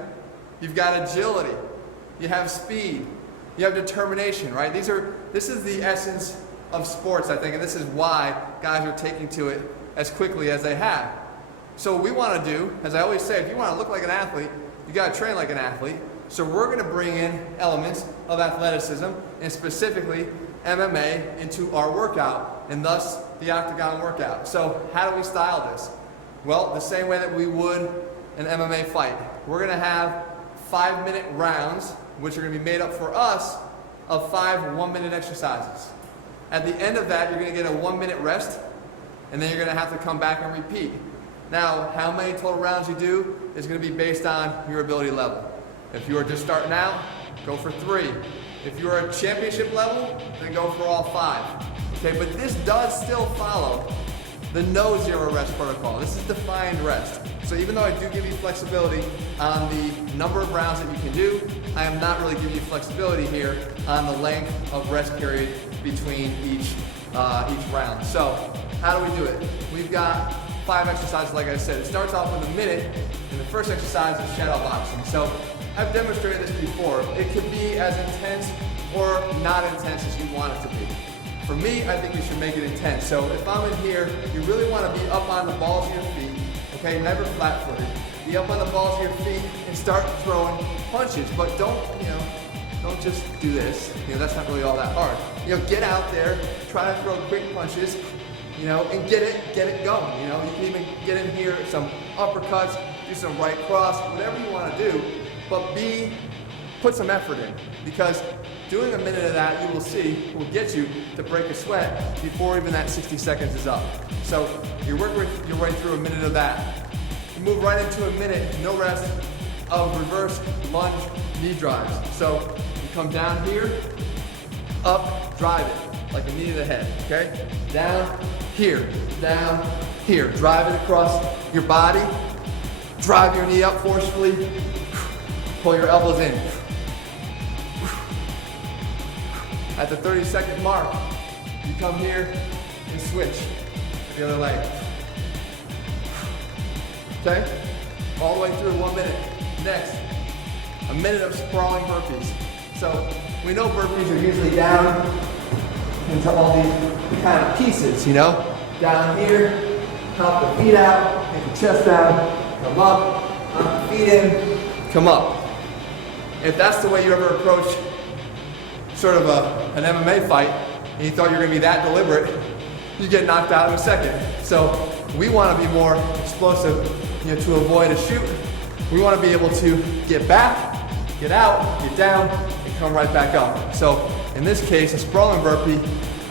You've got agility. You have speed. You have determination, right? This is the essence of sports, I think, and this is why guys are taking to it as quickly as they have. So what we want to do, as I always say, if you want to look like an athlete, you got to train like an athlete. So we're going to bring in elements of athleticism and specifically MMA into our workout, and thus the Octagon workout. So how do we style this? Well, the same way that we would an MMA fight. We're going to have 5-minute rounds, which are going to be made up for us of 5 1-minute exercises. At the end of that, you're going to get a 1-minute rest, and then you're going to have to come back and repeat. Now, how many total rounds you do is going to be based on your ability level. If you are just starting out, go for 3. If you are at championship level, then go for all 5. Okay, but this does still follow the no 0 rest protocol. This is defined rest. So even though I do give you flexibility on the number of rounds that you can do, I am not really giving you flexibility here on the length of rest period between each round. So how do we do it? We've got 5 exercises, like I said. It starts off with a minute, and the first exercise is shadow boxing. So I've demonstrated this before. It can be as intense or not intense as you want it to be. For me, I think you should make it intense. So if I'm in here, you really want to be up on the balls of your feet, okay, never flat-footed. Be up on the balls of your feet and start throwing punches, but don't just do this. That's not really all that hard. Get out there, try to throw quick punches, and get it going. You can even get in here, some uppercuts, do some right cross, whatever you want to do, but put some effort in, because doing a minute of that, you will see, will get you to break a sweat before even that 60 seconds is up. So you work your way through a minute of that. You move right into a minute, no rest, of reverse lunge knee drives. So you come down here, up, drive it, like a knee to the head, okay? Down, here, drive it across your body, drive your knee up forcefully, pull your elbows in. At the 30-second mark, you come here and switch to the other leg. Okay? All the way through 1 minute. Next, a minute of sprawling burpees. So we know burpees are usually down into all these kind of pieces, Down here, pop the feet out, take the chest down, come up, pop the feet in, come up. If that's the way you ever approach sort of an MMA fight, and you thought you were going to be that deliberate, you get knocked out in a second. So we want to be more explosive, to avoid a shoot. We want to be able to get back, get out, get down, and come right back up. So in this case, a sprawling burpee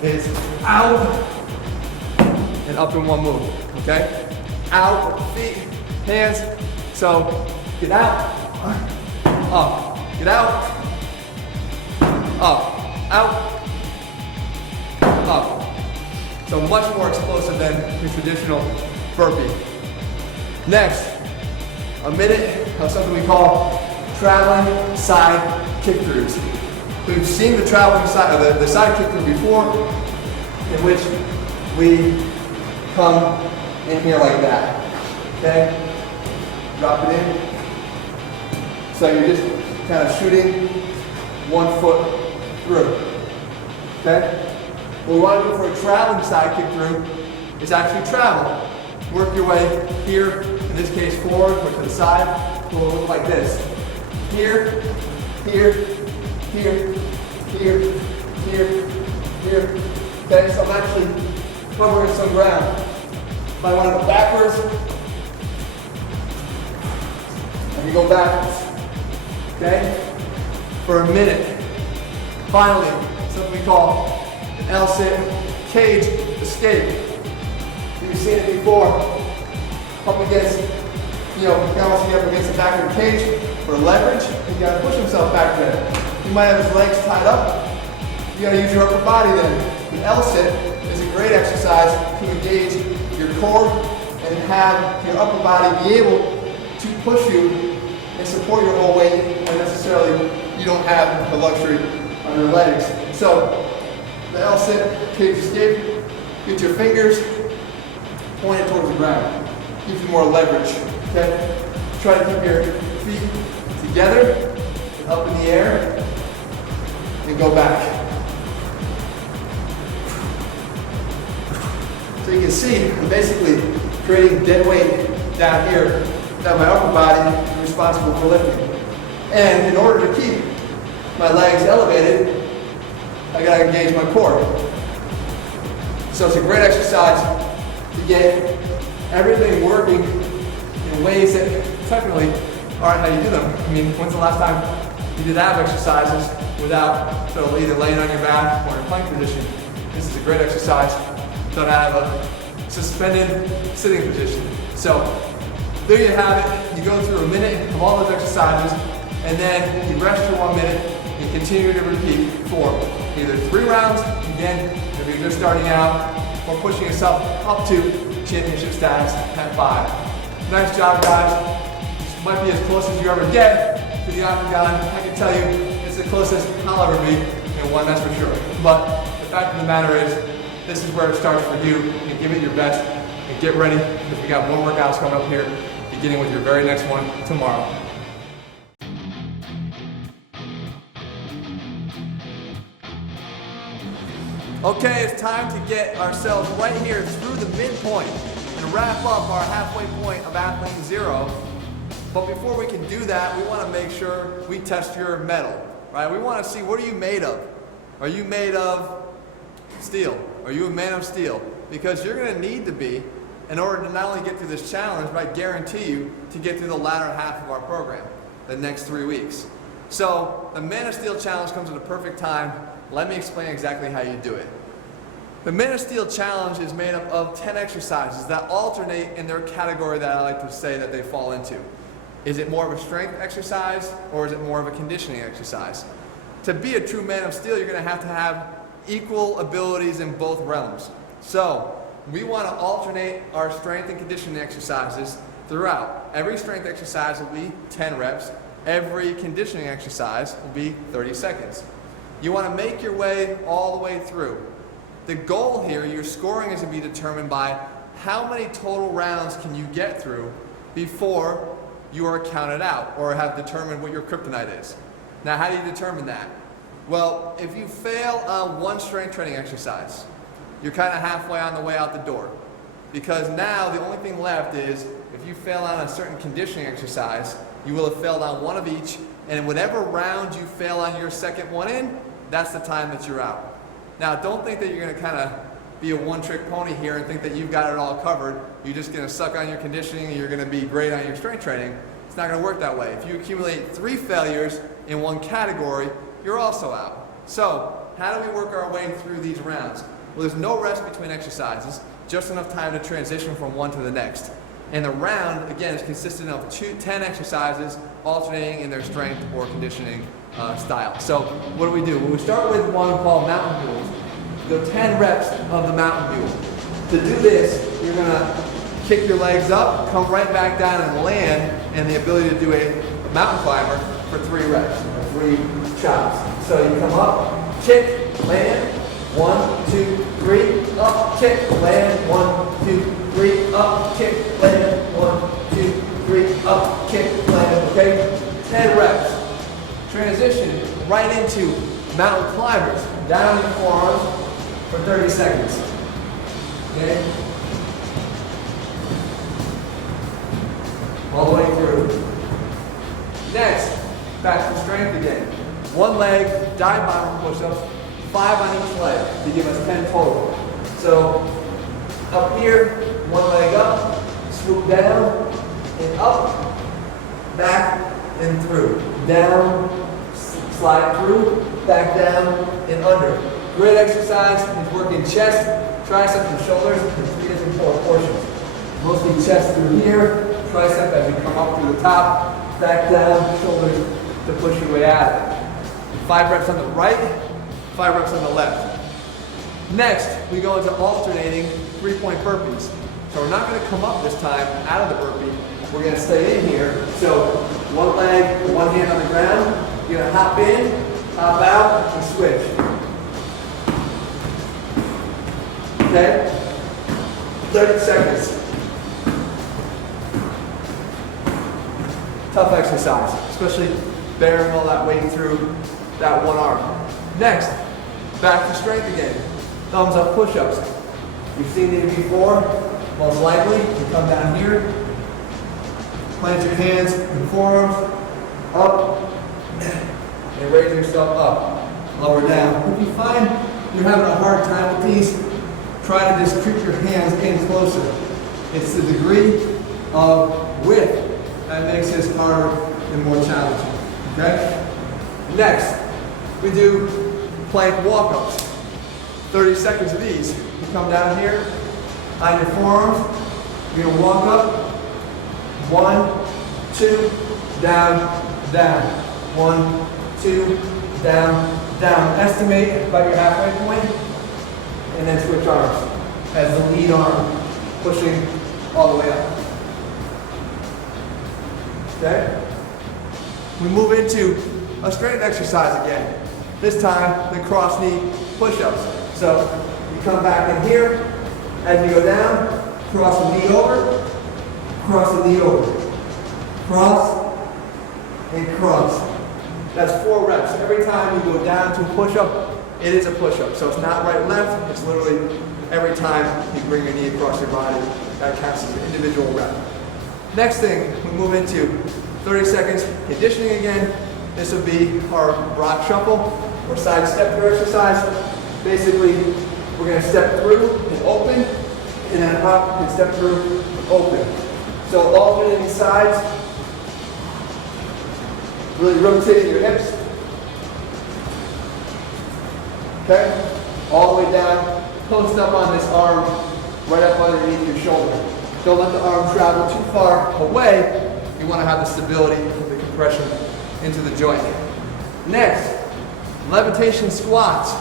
is out and up in one move, okay? Out with the feet, hands. So get out, up, get out, up, out, up. So much more explosive than the traditional burpee. Next, a minute of something we call traveling side kick-throughs. We've seen the traveling side, the side kick-through before, in which we come in here like that, okay? Drop it in. So you're just kind of shooting 1 foot through, okay? What we want to do for a traveling side kick through is actually travel. Work your way here, in this case forward, or to the side, it will look like this. Here, here, here, here, here, here. Okay, so I'm actually covering some ground. If I want to go backwards, I can go backwards. Okay? For a minute. Finally, something we call an L-sit cage escape. You've seen it before. Up against, you gotta want to get up against the back of the cage for leverage. You gotta push himself back there. You might have his legs tied up. You gotta use your upper body then. The L-sit is a great exercise to engage your core and have your upper body be able to push you and support your whole weight, and necessarily you don't have the luxury on your legs. So the L-sit cage escape, get your fingers pointed towards the ground. Gives you more leverage. Okay? Try to keep your feet together, up in the air, and go back. So you can see I'm basically creating dead weight down here that my upper body is responsible for lifting. And in order to keep my legs elevated, I gotta engage my core. So it's a great exercise to get everything working in ways that technically aren't how you do them. I mean, when's the last time you did ab exercises without sort of either laying on your back or in plank position? This is a great exercise done out of a suspended sitting position. So there you have it. You go through a minute of all those exercises, and then you rest for 1 minute and continue to repeat for either 3 rounds, again, if you're just starting out, or pushing yourself up to championship status at 5. Nice job, guys. This might be as close as you ever get to the octagon. I can tell you it's the closest I'll ever be in one, that's for sure. But the fact of the matter is, this is where it starts for you. You give it your best and get ready, because we got more workouts coming up here, beginning with your very next one tomorrow. Okay, it's time to get ourselves right here through the midpoint and wrap up our halfway point of Athlean Zero. But before we can do that, we want to make sure we test your metal, right? We want to see, what are you made of? Are you made of steel? Are you a man of steel? Because you're going to need to be in order to not only get through this challenge, but I guarantee you to get through the latter half of our program, the next 3 weeks. So the Man of Steel Challenge comes at a perfect time. Let me explain exactly how you do it. The Man of Steel Challenge is made up of 10 exercises that alternate in their category that I like to say that they fall into. Is it more of a strength exercise, or is it more of a conditioning exercise? To be a true Man of Steel, you're going to have equal abilities in both realms. So we want to alternate our strength and conditioning exercises throughout. Every strength exercise will be 10 reps. Every conditioning exercise will be 30 seconds. You want to make your way all the way through. The goal here, your scoring is to be determined by how many total rounds can you get through before you are counted out or have determined what your kryptonite is. Now, how do you determine that? Well, if you fail on one strength training exercise, you're kind of halfway on the way out the door. Because now the only thing left is, if you fail on a certain conditioning exercise, you will have failed on one of each, and whatever round you fail on your second one in, that's the time that you're out. Now, don't think that you're going to kind of be a one-trick pony here and think that you've got it all covered. You're just going to suck on your conditioning and you're going to be great on your strength training. It's not going to work that way. If you accumulate 3 failures in one category, you're also out. So, how do we work our way through these rounds? Well, there's no rest between exercises, just enough time to transition from one to the next. And the round, again, is consistent of 10 exercises alternating in their strength or conditioning style. So what do? Well, we start with one called mountain mules. Go 10 reps of the mountain mule. To do this, you're going to kick your legs up, come right back down and land, and the ability to do a mountain climber for 3 reps, or 3 chops. So you come up, kick, land, 1, 2, 3, up, kick, land, 1, 2, 3, up, kick, land, 1, 2, 3, up, kick, land, okay? 10 reps. Transition right into mountain climbers, down your forearms for 30 seconds, okay? All the way through. Next, back to strength again. One leg, dive bomber push-ups, 5 on each leg to give us 10 total. So up here, one leg up, swoop down and up, back and through. Down, slide through, back down and under. Great exercise. It's working chest, triceps, and shoulders in 3 different portions. Mostly chest through here, tricep as we come up through the top, back down, shoulders to push your way out. 5 reps on the right, 5 reps on the left. Next, we go into alternating 3-point burpees. So we're not going to come up this time out of the burpee. We're going to stay in here. So one leg, one hand on the ground. You're going to hop in, hop out, and switch. Okay? 30 seconds. Tough exercise, especially bearing all that weight through that one arm. Next, back to strength again. Thumbs up push-ups. You've seen these before, most likely. You come down here, plant your hands and forearms, up, and raise yourself up, lower down. If you find you're having a hard time with these, try to just creep your hands in closer. It's the degree of width that makes this harder and more challenging, okay? Next, we do plank walk-ups. 30 seconds of these. You come down here on your forearms. You're going to walk up. 1, 2, down, down. 1, 2, down, down. Estimate about your halfway point, and then switch arms as the lead arm pushing all the way up. Okay? We move into a strength exercise again. This time, the cross knee push-ups. So you come back in here, as you go down, cross the knee over, cross the knee over, cross, and cross. That's 4 reps. Every time you go down to a push-up, it is a push-up. So it's not right, left, it's literally every time you bring your knee across your body, that counts as an individual rep. Next thing, we move into 30 seconds conditioning again. This will be our rock shuffle or side step through exercise. Basically, we're going to step through and open, and then up and step through and open. So alternating sides, really rotating your hips. Okay? All the way down, post up on this arm, right up underneath your shoulder. Don't let the arm travel too far away. You want to have the stability of the compression into the joint. Next, levitation squats.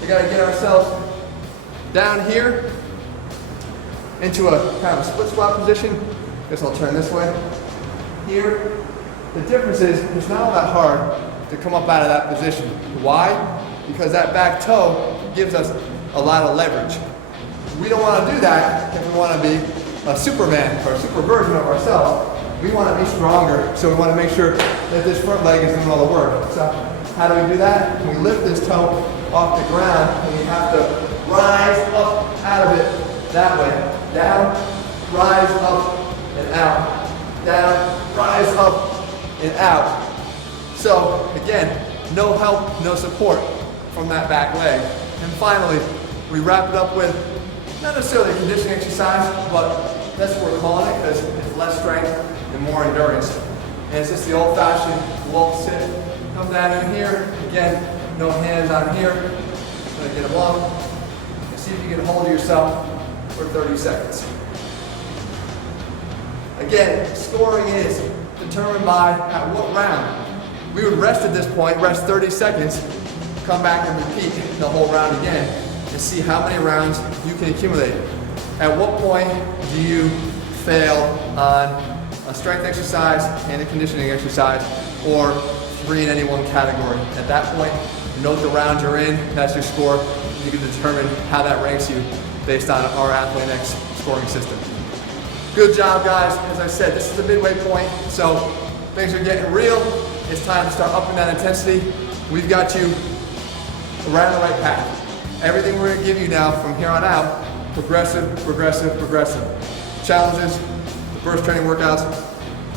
We got to get ourselves down here into a kind of a split squat position. Guess I'll turn this way. Here, the difference is it's not all that hard to come up out of that position. Why? Because that back toe gives us a lot of leverage. We don't want to do that if we want to be a Superman or a super version of ourselves. We want to be stronger, so we want to make sure that this front leg is doing all the work. So how do we do that? We lift this toe off the ground, and we have to rise up out of it that way. Down, rise up and out. Down, rise up and out. So again, no help, no support from that back leg. And finally, we wrap it up with not necessarily a conditioning exercise, but that's what we're calling it because it's less strength and more endurance. And it's just the old-fashioned wall sit. Come down in here. Again, no hands on here. Just gonna get them up. And see if you can hold yourself for 30 seconds. Again, scoring is determined by at what round. We would rest at this point, rest 30 seconds, come back and repeat the whole round again and see how many rounds you can accumulate. At what point do you fail on a strength exercise and a conditioning exercise, or 3 in any one category? At that point, note the round you're in, that's your score. You can determine how that ranks you based on our Athlean-X scoring system. Good job, guys. As I said, this is the midway point, so things are getting real. It's time to start upping that intensity. We've got you right on the right path. Everything we're gonna give you now from here on out, progressive, progressive, progressive. Challenges, the burst training workouts,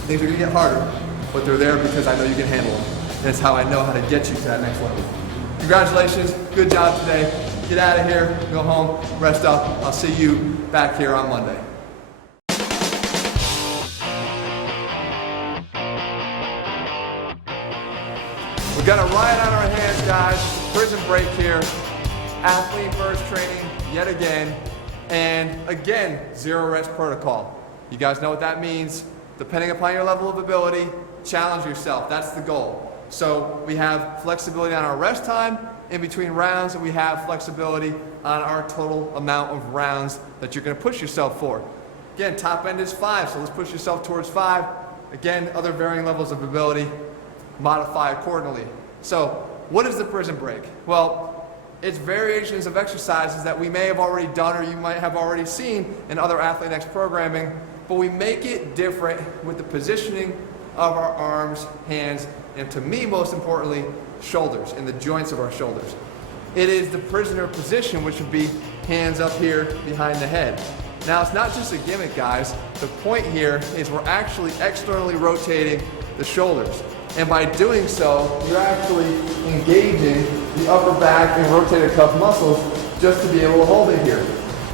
things are gonna get harder, but they're there because I know you can handle them. And it's how I know how to get you to that next level. Congratulations, good job today. Get out of here, go home, rest up. I'll see you back here on Monday. We've got a riot on our hands, guys. Prison break here. Athlete first training yet again. And again, zero rest protocol. You guys know what that means. Depending upon your level of ability, challenge yourself. That's the goal. So we have flexibility on our rest time in between rounds, and we have flexibility on our total amount of rounds that you're going to push yourself for. Again, top end is 5, so let's push yourself towards 5. Again, other varying levels of ability, modify accordingly. So what is the prison break? Well, it's variations of exercises that we may have already done or you might have already seen in other Athlete Next programming, but we make it different with the positioning of our arms, hands, and to me, most importantly, shoulders and the joints of our shoulders. It is the prisoner position, which would be hands up here behind the head. Now, it's not just a gimmick, guys. The point here is we're actually externally rotating the shoulders. And by doing so, you're actually engaging the upper back and rotator cuff muscles just to be able to hold it here.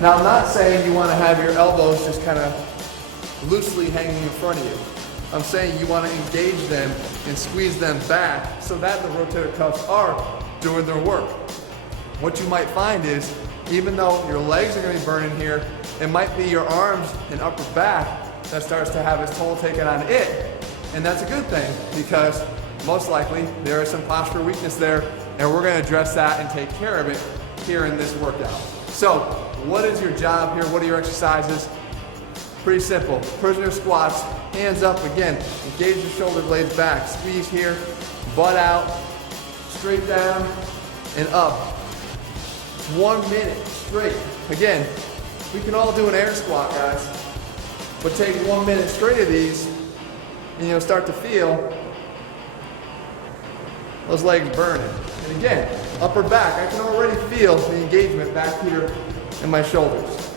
Now, I'm not saying you want to have your elbows just kind of loosely hanging in front of you. I'm saying you want to engage them and squeeze them back so that the rotator cuffs are doing their work. What you might find is, even though your legs are going to be burning here, it might be your arms and upper back that starts to have its toll taken on it. And that's a good thing, because most likely there is some postural weakness there, and we're going to address that and take care of it here in this workout. So what is your job here? What are your exercises? Pretty simple. Prisoner squats, hands up again, engage your shoulder blades back, squeeze here, butt out, straight down and up. 1 minute straight. Again, we can all do an air squat, guys, but take 1 minute straight of these and you'll start to feel those legs burning. And again, upper back, I can already feel the engagement back here in my shoulders.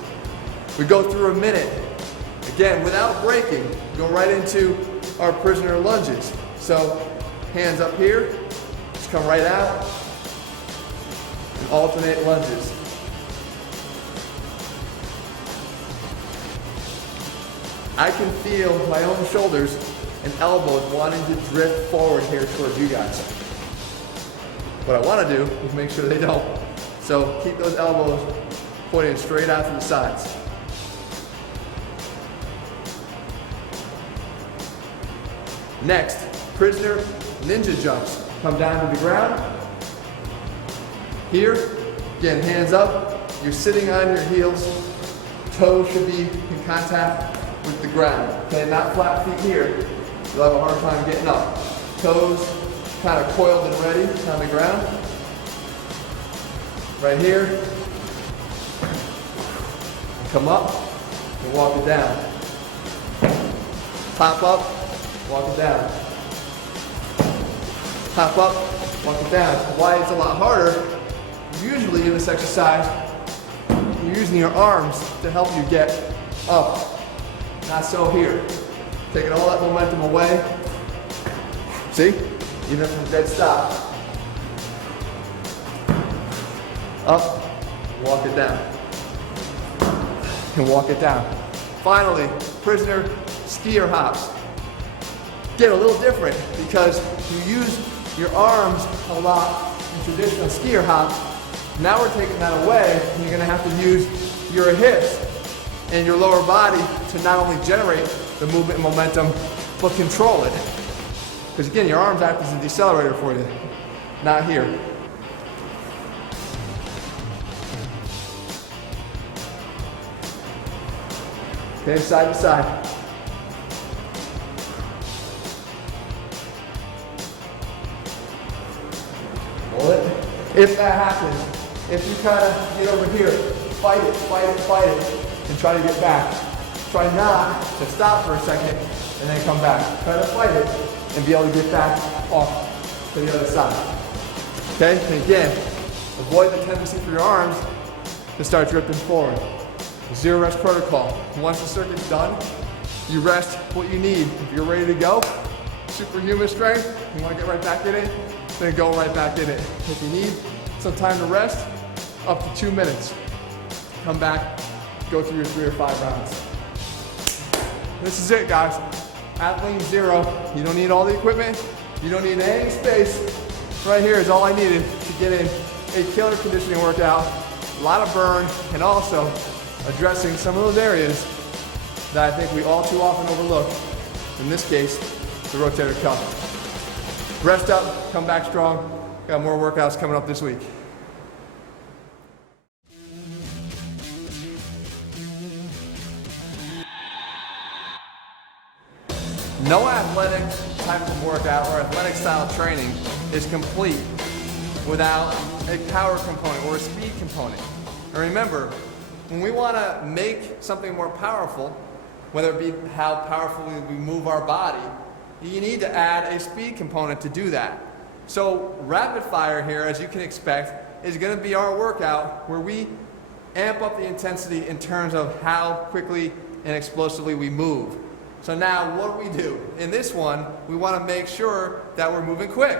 We go through a minute. Again, without breaking, go right into our prisoner lunges. So hands up here, just come right out, and alternate lunges. I can feel my own shoulders and elbows wanting to drift forward here towards you guys. What I want to do is make sure they don't. So keep those elbows pointing straight out to the sides. Next, prisoner ninja jumps. Come down to the ground. Here, again, hands up. You're sitting on your heels. Toes should be in contact with the ground. Okay, not flat feet here. You'll have a hard time getting up. Toes kind of coiled and ready on the ground. Right here. Come up and walk it down. Pop up. Walk it down. Hop up, walk it down. Why it's a lot harder, usually in this exercise, you're using your arms to help you get up. Not so here. Taking all that momentum away. See? Even from dead stop. Up, walk it down. And walk it down. Finally, prisoner skier hops. Get a little different because you use your arms a lot in traditional skier hops. Now we're taking that away, and you're going to have to use your hips and your lower body to not only generate the movement and momentum, but control it. Because again, your arms act as a decelerator for you, not here. Okay, side to side. If that happens, if you kind of get over here, fight it, and try to get back. Try not to stop for a second and then come back. Try to fight it and be able to get back off to the other side. Okay, and again, avoid the tendency for your arms to start drifting forward. Zero rest protocol. Once the circuit's done, you rest what you need. If you're ready to go, superhuman strength, you want to get right back in it, then go right back in it. If you need some time to rest, up to 2 minutes. Come back, go through your 3 or 5 rounds. This is it, guys. At Lean Zero, you don't need all the equipment, you don't need any space. Right here is all I needed to get in a killer conditioning workout, a lot of burn, and also addressing some of those areas that I think we all too often overlook. In this case, the rotator cuff. Rest up, come back strong. Got more workouts coming up this week. No athletic type of workout or athletic style training is complete without a power component or a speed component. And remember, when we want to make something more powerful, whether it be how powerfully we move our body, you need to add a speed component to do that. So rapid fire here, as you can expect, is going to be our workout where we amp up the intensity in terms of how quickly and explosively we move. So now what do? In this one, we want to make sure that we're moving quick.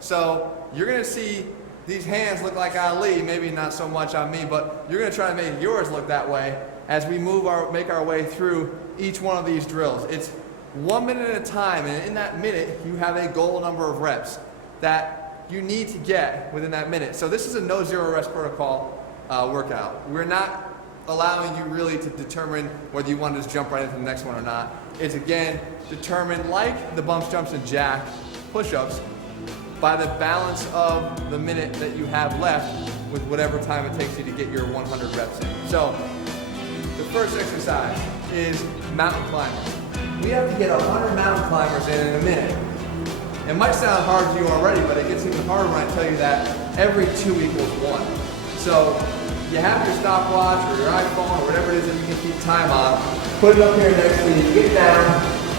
So you're going to see these hands look like Ali, maybe not so much on me, but you're going to try to make yours look that way as we make our way through each one of these drills. It's 1 minute at a time, and in that minute, you have a goal number of reps that you need to get within that minute. So this is a no zero rest protocol workout. We're not allowing you really to determine whether you want to just jump right into the next one or not. It's again determined like the bumps, jumps, and jack push-ups by the balance of the minute that you have left with whatever time it takes you to get your 100 reps in. So the first exercise is mountain climbers. We have to get 100 mountain climbers in a minute. It might sound hard to you already, but it gets even harder when I tell you that every 2 equals 1. So you have your stopwatch or your iPhone or whatever it is that you can keep time on. Put it up here next to you, get down,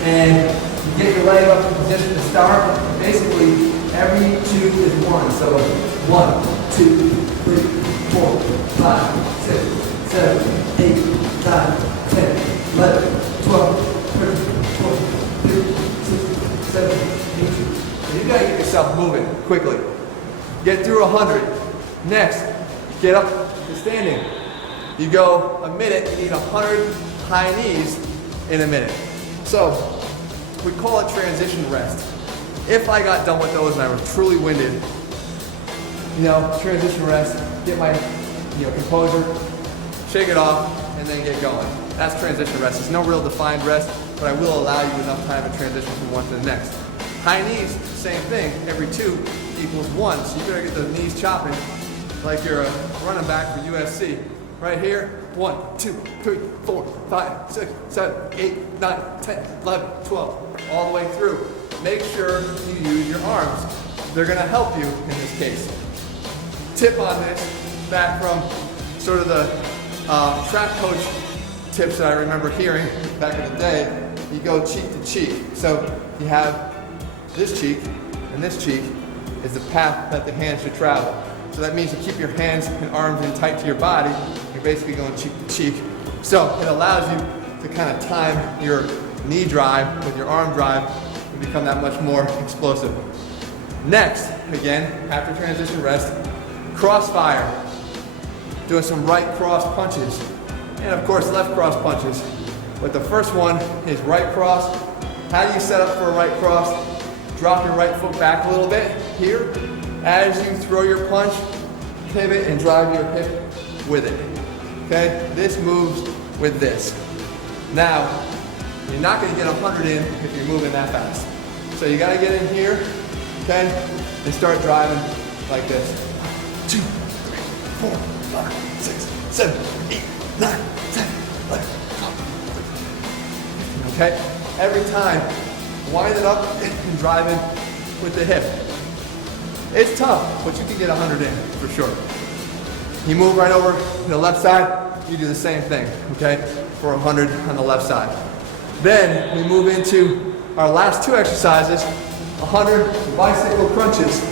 and you get your leg up in position to start. Basically, every 2 is 1. So 1, 2, 3, 4, 5, 6, 7, 8, 9, 10, 11, 12, 13, 14, 15, 16, 17, 18. And you gotta get yourself moving quickly. Get through 100. Next, get up to standing. You go a minute, you need 100 high knees in a minute. So we call it transition rest. If I got done with those and I was truly winded, transition rest, get my composure, shake it off, and then get going. That's transition rest. It's no real defined rest, but I will allow you enough time to transition from one to the next. High knees, same thing. Every 2 equals 1. So you better get those knees chopping like you're a running back for USC. Right here, 1, 2, 3, 4, 5, 6, 7, 8, 9, 10, 11, 12, all the way through. Make sure you use your arms. They're gonna help you in this case. Tip on this, back from sort of the track coach tips that I remember hearing back in the day, you go cheek to cheek. So you have this cheek, and this cheek is the path that the hands should travel. So that means you keep your hands and arms in tight to your body. You're basically going cheek to cheek. So it allows you to kind of time your knee drive with your arm drive and become that much more explosive. Next, again, after transition rest, crossfire. Doing some right cross punches. And of course, left cross punches. But the first one is right cross. How do you set up for a right cross? Drop your right foot back a little bit here. As you throw your punch, pivot and drive your hip with it. Okay? This moves with this. Now, you're not going to get 100 in if you're moving that fast. So you got to get in here, okay? And start driving like this. 2, 3, 4, 5, 6, 7, 8, 9, 10, 11, 12, 13. Okay? Every time, wind it up and drive in with the hip. It's tough, but you can get 100 in for sure. You move right over to the left side, you do the same thing, okay? For 100 on the left side. Then we move into our last 2 exercises, 100 bicycle crunches.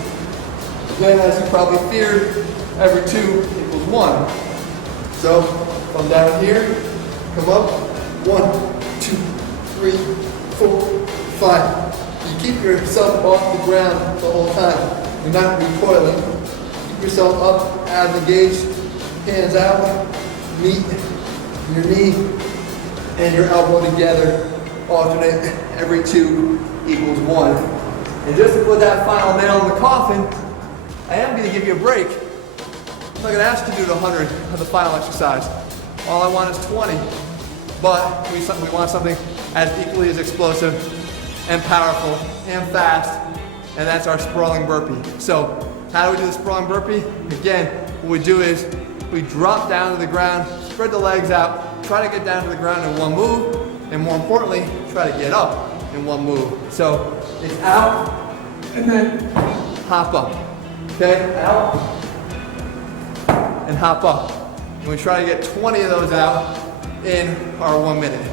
Again, as you probably feared, every 2 equals 1. So come down here, come up, 1, 2, 3, 4, 5. You keep yourself off the ground the whole time. You're not recoiling. Keep yourself up, abs engaged, hands out, meet your knee and your elbow together. Alternate every 2 equals 1. And just to put that final nail in the coffin, I am going to give you a break. I'm not going to ask you to do the 100 of the final exercise. All I want is 20. But we want something as equally as explosive and powerful and fast, and that's our sprawling burpee. So how do we do the sprawling burpee? Again, what we do is we drop down to the ground, spread the legs out, try to get down to the ground in one move, and more importantly, try to get up in one move. So it's out, and then hop up. Okay, out, and hop up. And we try to get 20 of those out in our 1 minute.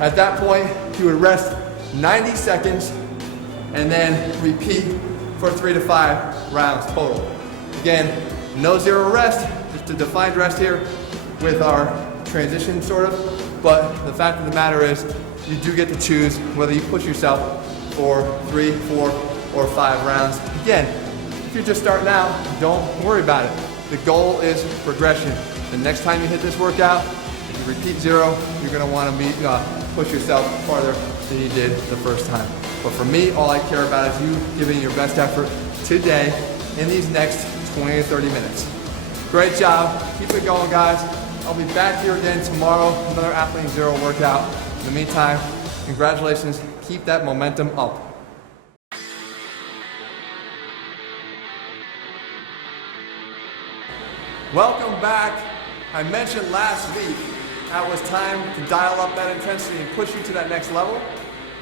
At that point, you would rest 90 seconds and then repeat for 3 to 5 rounds total. Again, no zero rest, just a defined rest here with our transition sort of, but the fact of the matter is you do get to choose whether you push yourself for 3, 4, or 5 rounds. Again, if you're just starting out, don't worry about it. The goal is progression. The next time you hit this workout, if you repeat 0, you're gonna wanna push yourself farther than you did the first time. But for me, all I care about is you giving your best effort today in these next 20 to 30 minutes. Great job, keep it going guys. I'll be back here again tomorrow, another Athlean Zero workout. In the meantime, congratulations, keep that momentum up. Welcome back. I mentioned last week that was time to dial up that intensity and push you to that next level.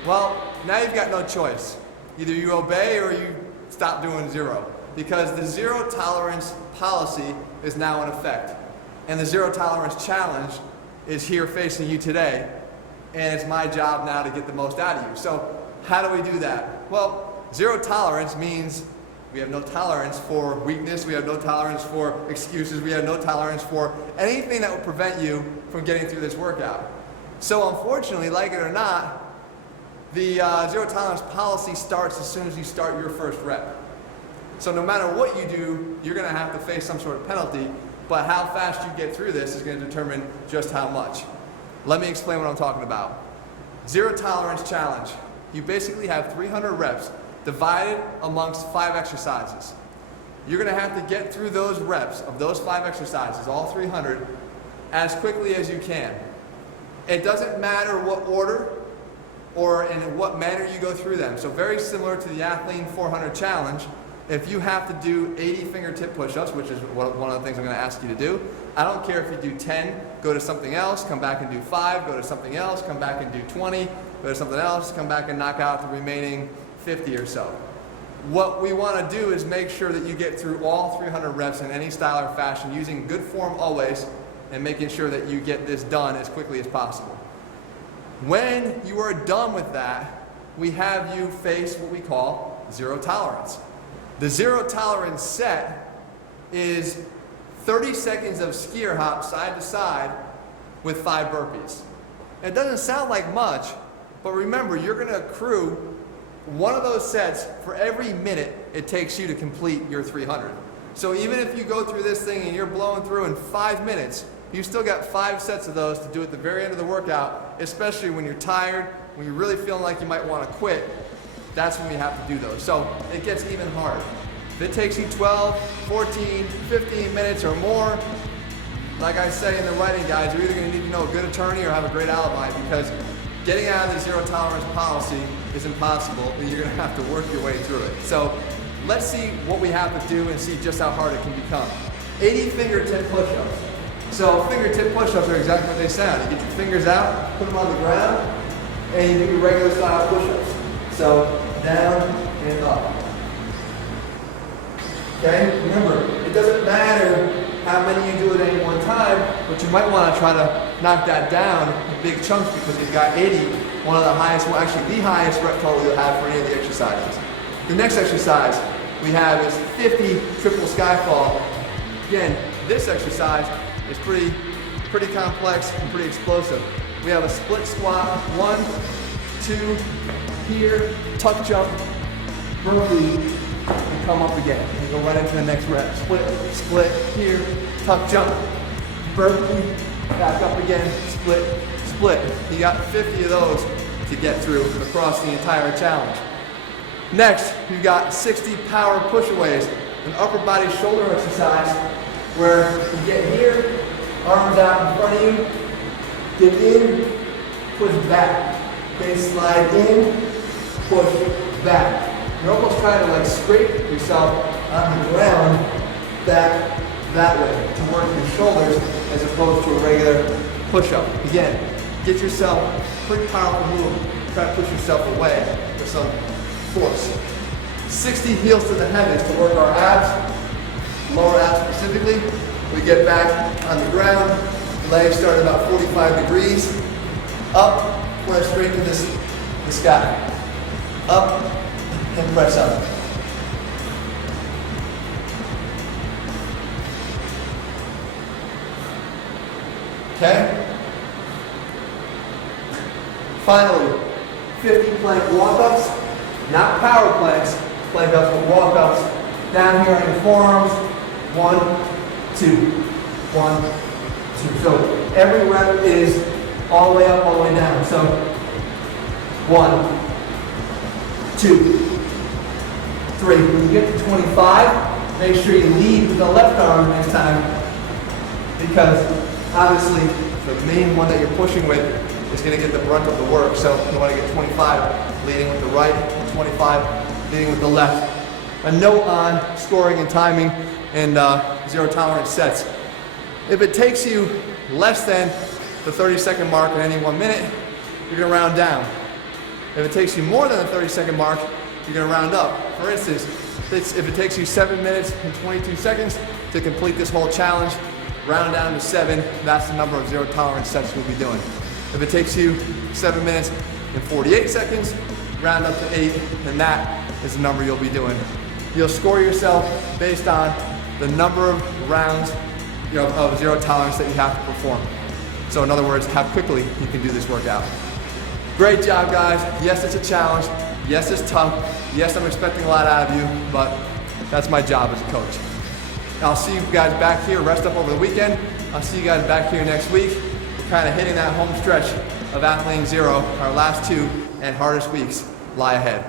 Well, now you've got no choice. Either you obey or you stop doing 0, because the zero tolerance policy is now in effect. And the zero tolerance challenge is here facing you today. And it's my job now to get the most out of you. So how do we do that? Well, zero tolerance means we have no tolerance for weakness, we have no tolerance for excuses, we have no tolerance for anything that would prevent you from getting through this workout. So unfortunately, like it or not, the zero tolerance policy starts as soon as you start your first rep. So no matter what you do, you're gonna have to face some sort of penalty, but how fast you get through this is gonna determine just how much. Let me explain what I'm talking about. Zero tolerance challenge. You basically have 300 reps divided amongst 5 exercises. You're gonna have to get through those reps of those 5 exercises, all 300, as quickly as you can. It doesn't matter what order or in what manner you go through them. So very similar to the Athlean 400 challenge, if you have to do 80 fingertip push-ups, which is one of the things I'm gonna ask you to do, I don't care if you do 10, go to something else, come back and do 5, go to something else, come back and do 20, go to something else, come back and knock out the remaining 50 or so. What we want to do is make sure that you get through all 300 reps in any style or fashion, using good form always, and making sure that you get this done as quickly as possible. When you are done with that, we have you face what we call zero tolerance. The zero tolerance set is 30 seconds of skier hop side to side with 5 burpees. It doesn't sound like much, but remember, you're going to accrue one of those sets for every minute it takes you to complete your 300. So even if you go through this thing and you're blowing through in 5 minutes, you still got 5 sets of those to do at the very end of the workout, especially when you're tired, when you're really feeling like you might want to quit. That's when we have to do those. So it gets even harder. If it takes you 12, 14, 15 minutes or more, like I say in the writing guides, you're either going to need to know a good attorney or have a great alibi, because getting out of the zero tolerance policy is impossible, and you're going to have to work your way through it. So let's see what we have to do and see just how hard it can become. 80 fingertip push-ups. So fingertip push-ups are exactly what they sound. You get your fingers out, put them on the ground, and you do your regular style push-ups. So down and up. Okay, remember, it doesn't matter how many you do at any one time, but you might want to try to knock that down in big chunks, because you've got 80, one of the highest, well actually the highest rep total you'll have for any of the exercises. The next exercise we have is 50 triple skyfall. Again, this exercise is pretty complex and pretty explosive. We have a split squat, 1, 2, here, tuck jump, burpee, and come up again. And go right into the next rep. Split, split, here, tuck jump, burpee, back up again, split, split. You got 50 of those to get through across the entire challenge. Next, you got 60 power push-aways, an upper body shoulder exercise where you get here, arms out in front of you, get in, push back. Okay, slide in, push back. You're almost trying to like scrape yourself on the ground back that way to work your shoulders as opposed to a regular push-up. Again, get yourself a pretty powerful move. Try to push yourself away with some force. 60 heels to the heavens to work our abs, lower abs specifically. We get back on the ground, legs start about 45 degrees, up, press straight to the sky. Up and press up. Okay? Finally, 50 plank walk-ups, not power planks, plank ups but walk-ups. Down here on your forearms, 1, 2, 1, 2. So every rep is all the way up, all the way down. So 1, 2, 3. When you get to 25, make sure you lead with the left arm next time, because obviously the main one that you're pushing with is going to get the brunt of the work. So you want to get 25 leading with the right, 25 leading with the left. A note on scoring and timing and zero tolerance sets. If it takes you less than the 30-second mark at any 1 minute, you're going to round down. If it takes you more than the 30-second mark, you're going to round up. For instance, if it takes you 7 minutes and 22 seconds to complete this whole challenge, round down to 7, that's the number of zero tolerance sets you'll be doing. If it takes you 7 minutes and 48 seconds, round up to 8, and that is the number you'll be doing. You'll score yourself based on the number of rounds of zero tolerance that you have to perform. So in other words, how quickly you can do this workout. Great job, guys. Yes, it's a challenge. Yes, it's tough. Yes, I'm expecting a lot out of you, but that's my job as a coach. I'll see you guys back here, rest up over the weekend. I'll see you guys back here next week. We're kind of hitting that home stretch of Athlean Zero. Our last 2 and hardest weeks lie ahead.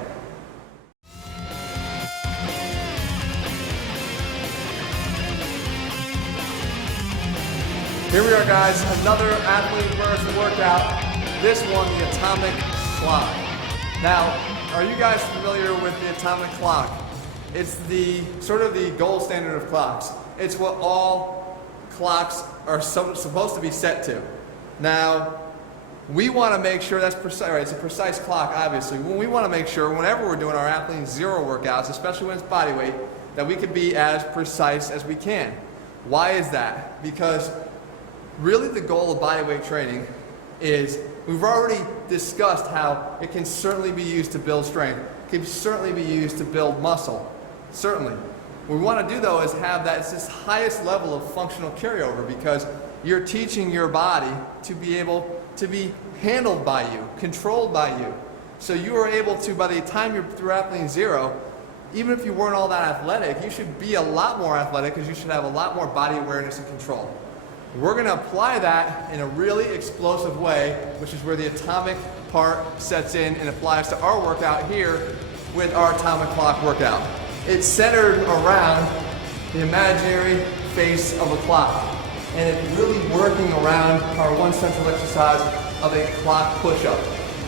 Here we are, guys, another Athlean Burst workout. This one, the atomic clock. Now, are you guys familiar with the atomic clock? It's the sort of the gold standard of clocks. It's what all clocks are supposed to be set to. Now, we want to make sure that's precise, right? It's a precise clock, obviously. We want to make sure whenever we're doing our Athlean Zero workouts, especially when it's body weight, that we can be as precise as we can. Why is that? Because really the goal of bodyweight training is, we've already discussed how it can certainly be used to build strength, can certainly be used to build muscle, certainly. What we want to do though is have that, it's this highest level of functional carryover, because you're teaching your body to be able to be handled by you, controlled by you. So you are able to, by the time you're through Athlean Zero, even if you weren't all that athletic, you should be a lot more athletic, because you should have a lot more body awareness and control. We're going to apply that in a really explosive way, which is where the atomic part sets in and applies to our workout here with our atomic clock workout. It's centered around the imaginary face of a clock, and it's really working around our one central exercise of a clock push-up.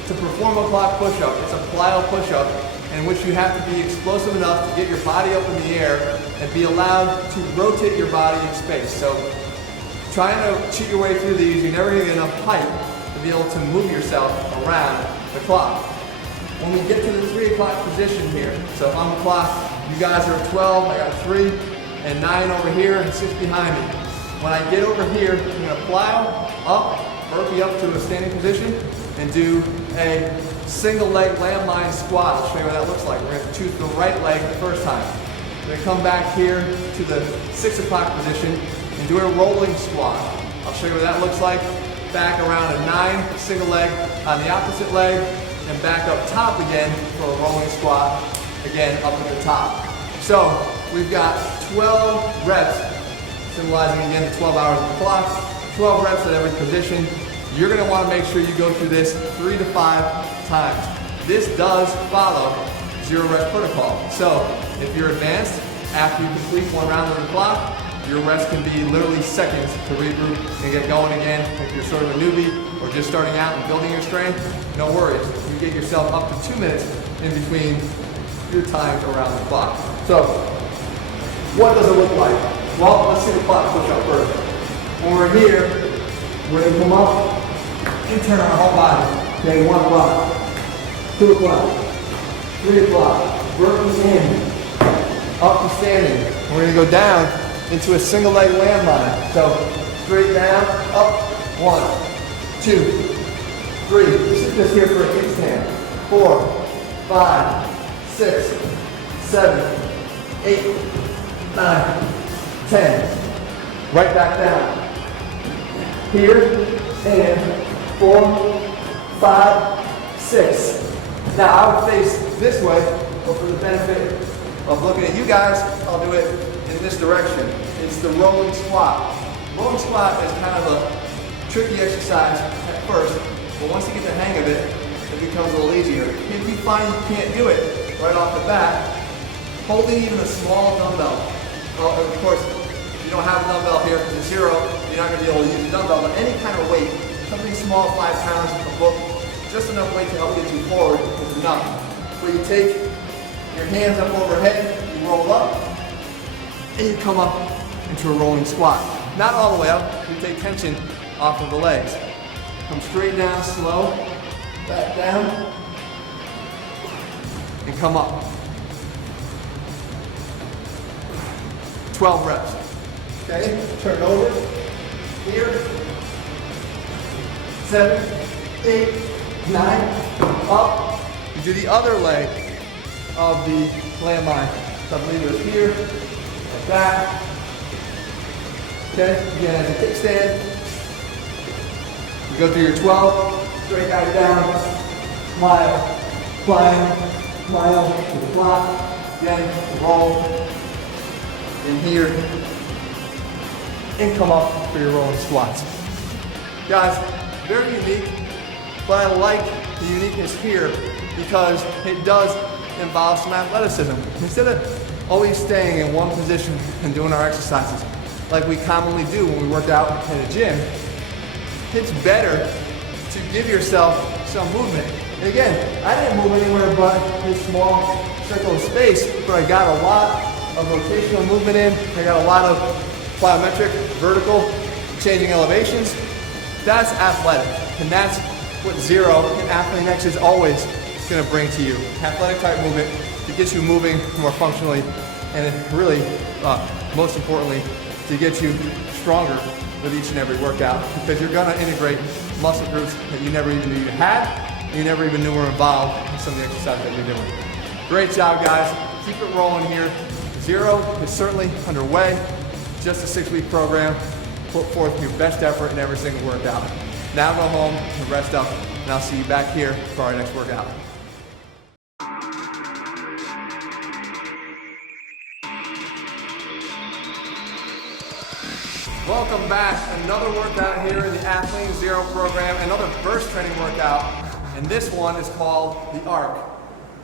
To perform a clock push-up, it's a plyo push-up in which you have to be explosive enough to get your body up in the air and be allowed to rotate your body in space. So trying to cheat your way through these, you're never going to get enough height to be able to move yourself around the clock. When we get to the 3 o'clock position here, so on the clock, you guys are at 12, I got 3, and 9 over here, and 6 behind me. When I get over here, I'm going to plyo up, burpee up to a standing position, and do a single leg landmine squat. I'll show you what that looks like. We're going to choose the right leg the first time. We're going to come back here to the 6 o'clock position and do a rolling squat. I'll show you what that looks like. Back around a 9, single leg on the opposite leg, and back up top again for a rolling squat, again up at the top. So we've got 12 reps, symbolizing again the 12 hours of the clock, 12 reps at every position. You're gonna wanna make sure you go through this 3 to 5 times. This does follow zero rest protocol. So if you're advanced, after you complete one round of the clock, your rest can be literally seconds to regroup and get going again. If you're sort of a newbie or just starting out and building your strength, no worries. You get yourself up to 2 minutes in between your times around the clock. So, what does it look like? Well, let's see the clock push up first. When we're here, we're gonna come up and turn our whole body. Okay, 1 o'clock, 2 o'clock, 3 o'clock, working in, up and standing. We're gonna go down into a single leg landmine. So straight down, up, 1, 2, 3. This is just here for a kickstand. 4, 5, 6, 7, 8, 9, 10. Right back down. Here, and 4, 5, 6. Now I would face this way, but for the benefit of looking at you guys, I'll do it in this direction. It's the rolling squat. Rolling squat is kind of a tricky exercise at first, but once you get the hang of it, it becomes a little easier. If you find you can't do it right off the bat, holding even a small dumbbell. Well, of course, if you don't have a dumbbell here because it's zero, you're not going to be able to use a dumbbell, but any kind of weight, something small, 5 pounds, a book, just enough weight to help get you forward is enough. Where you take your hands up overhead, you roll up, and you come up into a rolling squat. Not all the way up, you take tension off of the legs. Come straight down, slow, back down, and come up. 12 reps. Okay, turn over, here, 7, 8, 9, up. You do the other leg of the landmine. So I believe it was here, like that. Okay, again as a kickstand. You go through your 12, straight back down, mile, climb, mile, to the block, again, roll, in here, and come up for your rolling squats. Guys, very unique, but I like the uniqueness here because it does involve some athleticism. Instead of always staying in one position and doing our exercises like we commonly do when we work out in a gym, it's better to give yourself some movement. And again, I didn't move anywhere but this small circle of space, but I got a lot of rotational movement in. I got a lot of plyometric, vertical, changing elevations. That's athletic, and that's what zero and Athlean X is always going to bring to you. Athletic type movement to get you moving more functionally, and really, most importantly, to get you stronger with each and every workout, because you're going to integrate muscle groups that you never even knew you had, and you never even knew were involved in some of the exercises that you're doing. Great job, guys. Keep it rolling here. Zero is certainly underway. Just a 6-week program. Put forth your best effort in every single workout. Now go home and rest up, and I'll see you back here for our next workout. Welcome back. Another workout here in the Athlean Zero program, another burst training workout, and this one is called the ARC.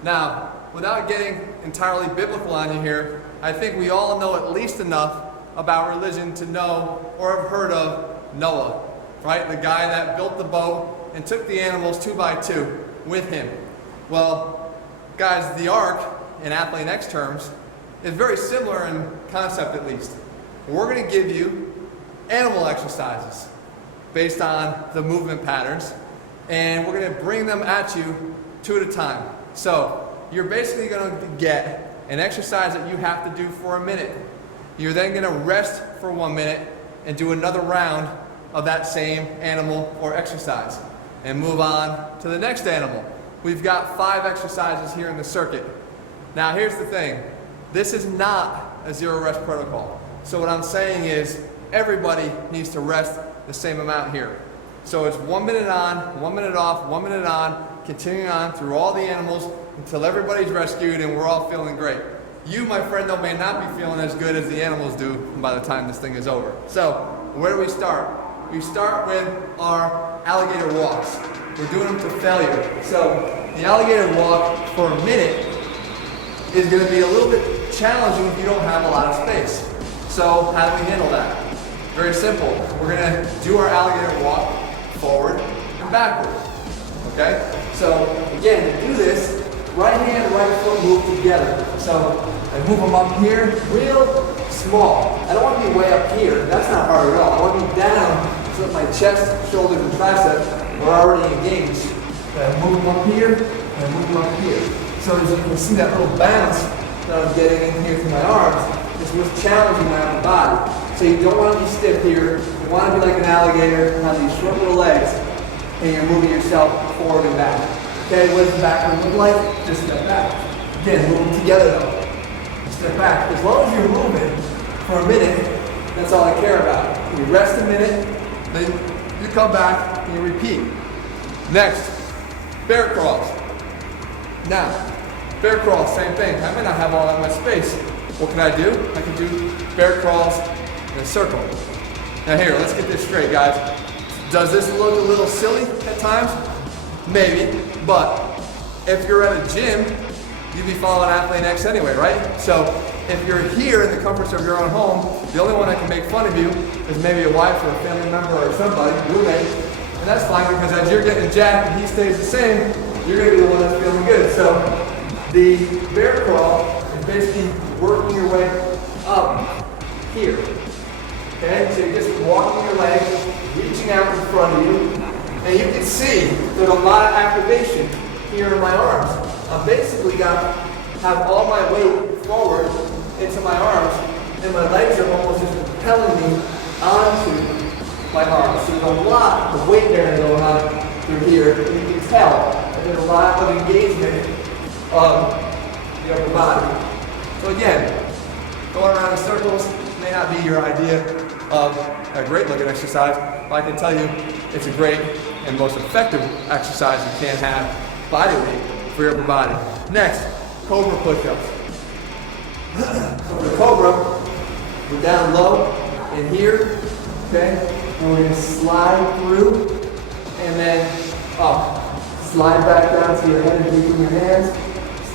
Now, without getting entirely biblical on you here, I think we all know at least enough about religion to know or have heard of Noah, right? The guy that built the boat and took the animals 2 by 2 with him. Well, guys, the ARC, in Athlean X terms, is very similar in concept at least. We're going to give you animal exercises based on the movement patterns, and we're going to bring them at you 2 at a time. So you're basically going to get an exercise that you have to do for a minute. You're then going to rest for 1 minute and do another round of that same animal or exercise and move on to the next animal. We've got 5 exercises here in the circuit. Now here's the thing, this is not a zero rest protocol. So what I'm saying is everybody needs to rest the same amount here. So it's 1 minute on, 1 minute off, 1 minute on, continuing on through all the animals until everybody's rescued and we're all feeling great. You, my friend, though, may not be feeling as good as the animals do by the time this thing is over. So, where do we start? We start with our alligator walks. We're doing them to failure. So, the alligator walk for a minute is going to be a little bit challenging if you don't have a lot of space. So, how do we handle that? Very simple. We're going to do our alligator walk forward and backward. Okay? So, again, to do this, right hand, right foot move together. So, I move them up here, real small. I don't want to be way up here. That's not hard at all. I want to be down so that my chest, shoulders, and triceps are already engaged. I move them up here, and I move them up here. So as you can see that little bounce that I'm getting in here through my arms is what's challenging my upper body. So you don't want to be stiff here. You want to be like an alligator, have these short little legs, and you're moving yourself forward and back. Okay, what does the backward look like? Just step back. Again, move them together though. Step back. As long as you're moving for a minute, that's all I care about. You rest a minute, then you come back and you repeat. Next, bear crawls. Now, bear crawls, same thing. I may not have all that much space. What can I do? I can do bear crawls in a circle. Now here, let's get this straight, guys. Does this look a little silly at times? Maybe, but if you're at a gym, you'd be following Athlete X anyway, right? So if you're here in the comforts of your own home, the only one that can make fun of you is maybe a wife or a family member or somebody, roommate, and that's fine because as you're getting jacked and he stays the same, you're going to be the one that's feeling good. So the bear crawl is basically working your way up here. Okay, so you're just walking your legs, reaching out in front of you, and you can see there's a lot of activation here in my arms. I've basically have all my weight forward into my arms, and my legs are almost just propelling me onto my arms. So there's a lot of weight bearing going on through here, and you can tell that there's a lot of engagement of the upper body. So again, going around in circles may not be your idea of a great looking exercise, but I can tell you it's a great and most effective exercise you can have body weight for your upper body. Next, cobra push-ups. So for the cobra, we're down low in here, okay? And we're gonna slide through and then up. Slide back down to your head and using your hands.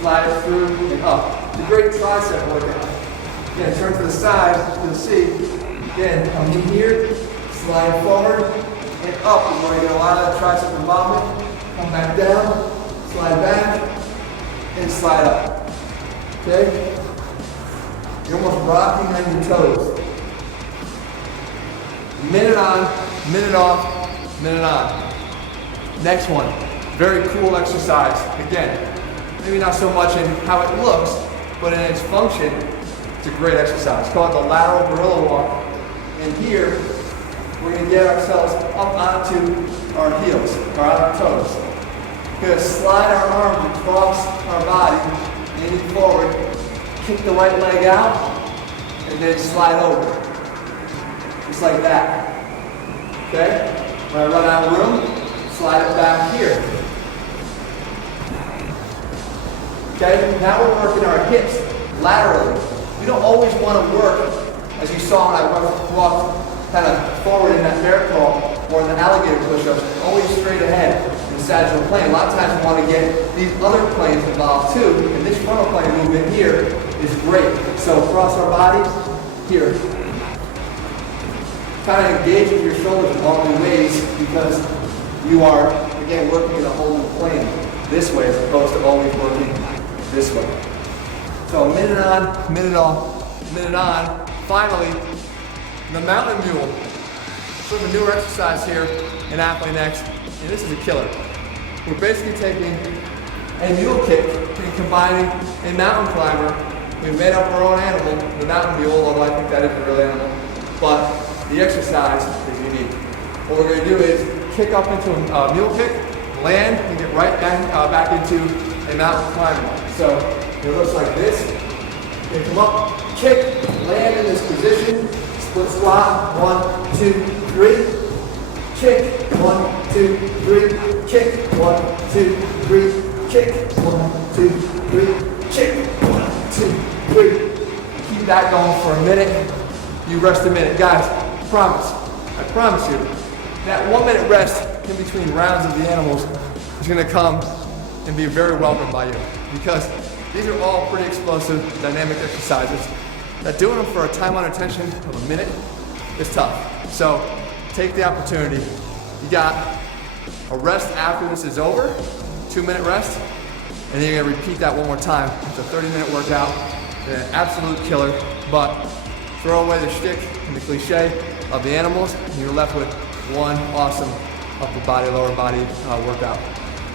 Slide through and up. It's a great tricep workout. Again, turn to the side, you'll see. Again, come in here, slide forward and up. We're going to get a lot of tricep involvement. Come back down, slide back, and slide up. Okay? You're almost rocking on your toes. Minute on, minute off, minute on. Next one, very cool exercise. Again, maybe not so much in how it looks, but in its function, it's a great exercise. It's called the lateral gorilla walk. And here, we're going to get ourselves up onto our heels, or on our toes. We're going to slide our arms across our body, leaning forward, kick the right leg out, and then slide over. Just like that. Okay? When I run out of room, slide it back here. Okay? Now we're working our hips laterally. We don't always want to work, as you saw when I walked kind of forward in that bear crawl or in the alligator push-ups, always straight ahead in the sagittal plane. A lot of times we want to get these other planes involved too, and this frontal plane movement here is great. So across our body, here. Kind of engages your shoulders in all new ways because you are, again, working in a whole new plane this way as opposed to always working this way. So a minute on, minute off, minute on. Finally, the mountain mule. So the newer exercise here in Athlete X, and this is a killer. We're basically taking a mule kick and combining a mountain climber. We've made up our own animal, the mountain mule, although I think that is a real animal. But the exercise is unique. What we're going to do is kick up into a mule kick, land, and get right back into a mountain climber. So it looks like this. You come up, kick, land in this position, split squat, 1, 2, 3, kick, 1, 2, 3, kick, 1, 2, kick, 1, 2, 3, kick, 1, 2, 3. Keep that going for a minute. You rest a minute. Guys, I promise you, that 1 minute rest in between rounds of the animals is gonna come and be very welcome by you, because these are all pretty explosive, dynamic exercises that doing them for a time under tension of a minute is tough. So take the opportunity. You got a rest after this is over, 2-minute rest, and then you're gonna repeat that one more time. It's a 30-minute workout, an absolute killer, but throw away the shtick and the cliche of the animals, and you're left with one awesome upper body, lower body workout.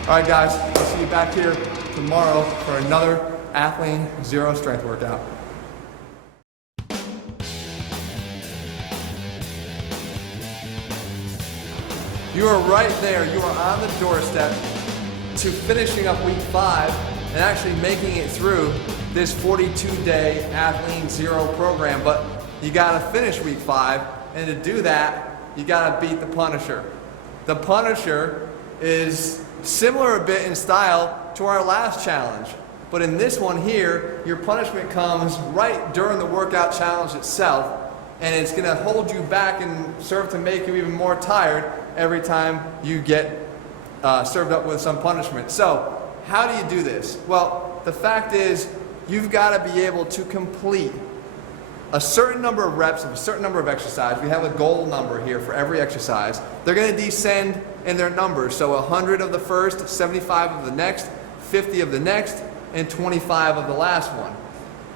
All right, guys, I'll see you back here tomorrow for another Athlean Zero strength workout. You are right there. You are on the doorstep to finishing up week 5 and actually making it through this 42-day Athlean Zero program. But you gotta finish week 5, and to do that, you gotta beat the Punisher. The Punisher is similar a bit in style to our last challenge, but in this one here, your punishment comes right during the workout challenge itself, and it's gonna hold you back and serve to make you even more tired every time you get served up with some punishment. So, how do you do this? Well, the fact is, you've gotta be able to complete a certain number of reps of a certain number of exercises. We have a goal number here for every exercise. They're gonna descend in their numbers. So 100 of the first, 75 of the next, 50 of the next, and 25 of the last one.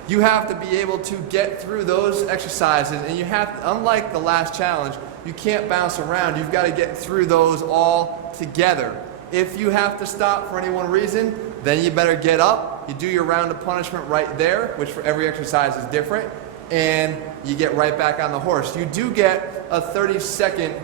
You have to be able to get through those exercises, and you have to, unlike the last challenge, you can't bounce around. You've got to get through those all together. If you have to stop for any one reason, then you better get up. You do your round of punishment right there, which for every exercise is different, and you get right back on the horse. You do get a 30-second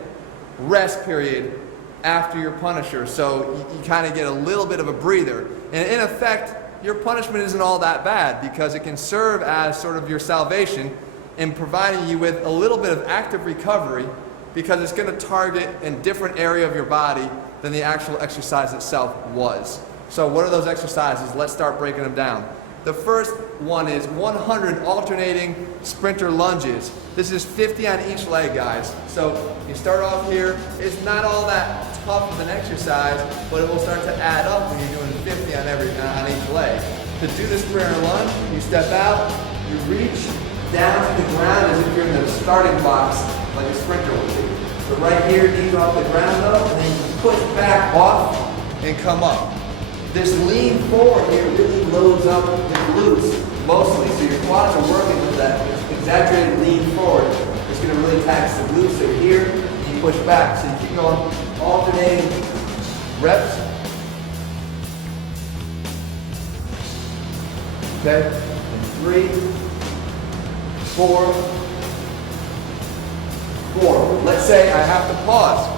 rest period after your Punisher, so you kind of get a little bit of a breather. And in effect, your punishment isn't all that bad, because it can serve as sort of your salvation in providing you with a little bit of active recovery, because it's going to target a different area of your body than the actual exercise itself was. So what are those exercises? Let's start breaking them down. The first one is 100 alternating sprinter lunges. This is 50 on each leg, guys. So you start off here. It's not all that tough of an exercise, but it will start to add up when you're doing 50 on each leg. To do the sprinter lunge, you step out, you reach down to the ground as if you're in the starting blocks like a sprinter would be. So right here, knees off the ground though, and then you push back off and come up. This lean forward here really loads up the glutes mostly, so your quads are working with that exaggerated lean forward. It's going to really tax the glutes. So here, you push back. So you keep going, alternating reps. Okay, and 3, 4, 4. Let's say I have to pause.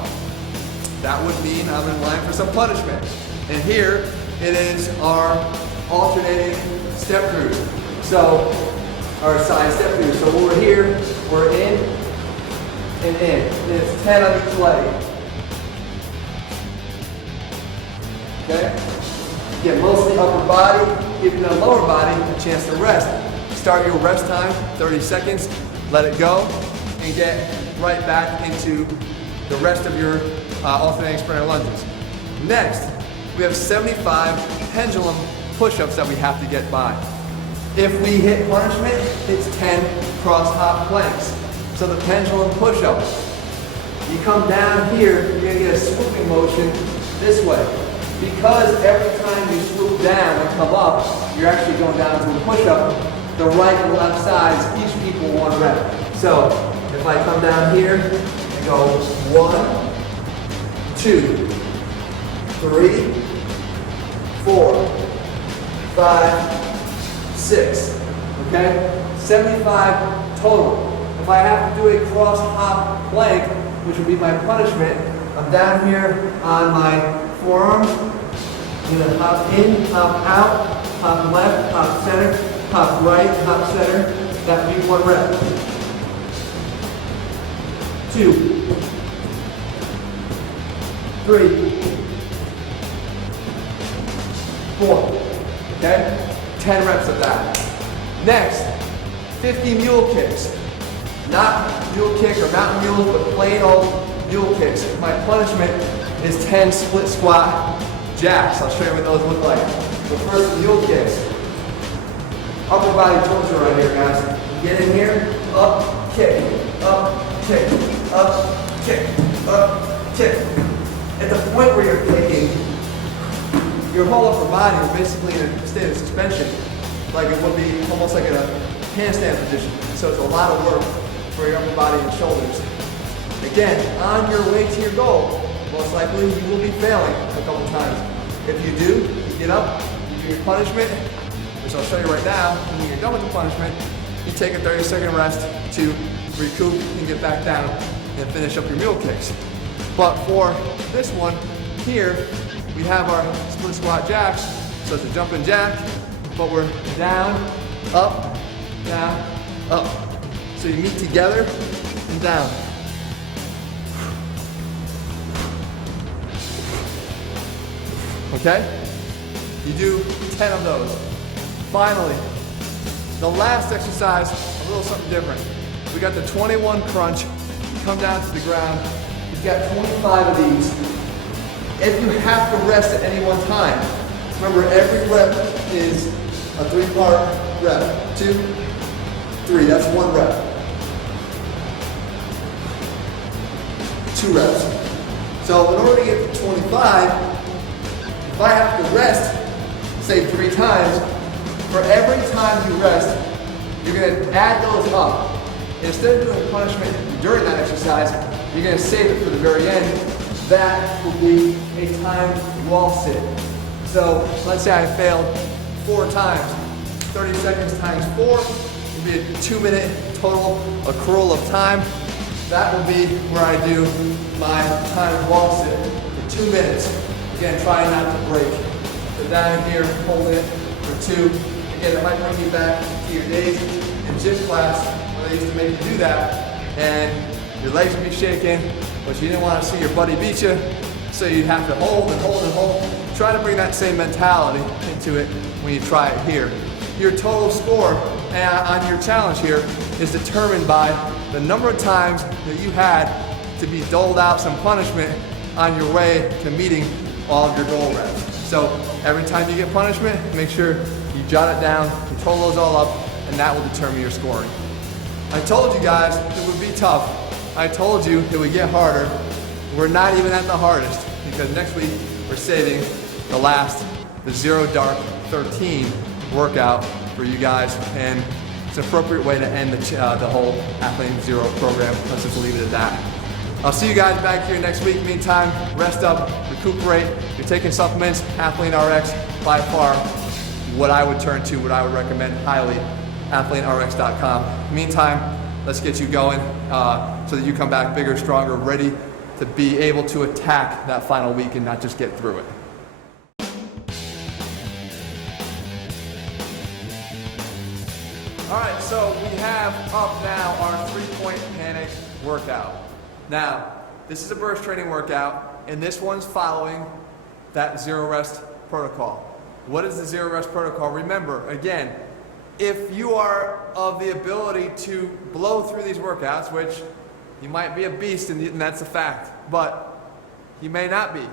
That would mean I'm in line for some punishment. And here it is our alternating step cruise. So, our side step cruise. So when we're here, we're in and in. And it's 10 on each leg. Okay? Get mostly upper body, giving the lower body a chance to rest. Start your rest time, 30 seconds, let it go, and get right back into the rest of your alternating sprinter lunges. Next, we have 75 pendulum push-ups that we have to get by. If we hit punishment, it's 10 cross-hop planks. So the pendulum push-up. You come down here, you're gonna get a swooping motion this way. Because every time you swoop down and come up, you're actually going down to a push-up, the right and left sides each equal 1 rep. So if I come down here and go 1, 2, 3, 4, 5, 6, okay? 75 total. If I have to do a cross hop plank, which would be my punishment, I'm down here on my forearms. I'm gonna hop in, hop out, hop left, hop center, hop right, hop center. That would be 1 rep. 2, 3, 4. Okay? 10 reps of that. Next, 50 mule kicks. Not mule kick or mountain mules, but plain old mule kicks. My punishment is 10 split squat jacks. I'll show you what those look like. But first, mule kicks. Upper body torsion right here, guys. Get in here, up, kick, up, kick, up, kick, up, kick. At the point where you're kicking, your whole upper body is basically in a state of suspension, like it would be almost like in a handstand position. So it's a lot of work for your upper body and shoulders. Again, on your way to your goal, most likely you will be failing a couple times. If you do, you get up, you do your punishment, which I'll show you right now. When you're done with the punishment, you take a 30-second rest to recoup and get back down and finish up your mule kicks. But for this one here, we have our split squat jacks. So it's a jumping jack, but we're down, up, up. So you meet together and down. Okay? You do 10 of those. Finally, the last exercise, a little something different. We got the 21 crunch. You come down to the ground. You've got 25 of these. If you have to rest at any one time, remember every rep is a 3-part rep. 2, 3, that's 1 rep. 2 reps. So in order to get to 25, if I have to rest, say 3 times, for every time you rest, you're going to add those up. Instead of doing punishment during that exercise, you're going to save it for the very end. That will be a timed wall sit. So let's say I failed 4 times. 30 seconds times 4 will be a 2-minute total accrual of time. That will be where I do my timed wall sit for 2 minutes. Again, try not to break. So down here, hold it for 2. Again, it might bring you back to your days in gym class where they used to make you do that, and your legs would be shaking, but you didn't want to see your buddy beat you, so you have to hold and hold and hold. Try to bring that same mentality into it when you try it here. Your total score on your challenge here is determined by the number of times that you had to be doled out some punishment on your way to meeting all of your goal reps. So every time you get punishment, make sure you jot it down, you total those all up, and that will determine your scoring. I told you guys it would be tough. I told you it would get harder. We're not even at the hardest, because next week we're saving the Zero Dark 13 workout for you guys, and it's an appropriate way to end the whole Athlean Zero program. Let's just leave it at that. I'll see you guys back here next week. Meantime, rest up, recuperate. If you're taking supplements, Athlean RX, by far, what I would turn to, what I would recommend highly, athleanrx.com. Meantime, let's get you going so that you come back bigger, stronger, ready to be able to attack that final week and not just get through it. All right, so we have up now our 3-point panic workout. Now, this is a burst training workout, and this one's following that zero rest protocol. What is the zero rest protocol? Remember, again, if you are of the ability to blow through these workouts, which you might be a beast, and that's a fact, but you may not be.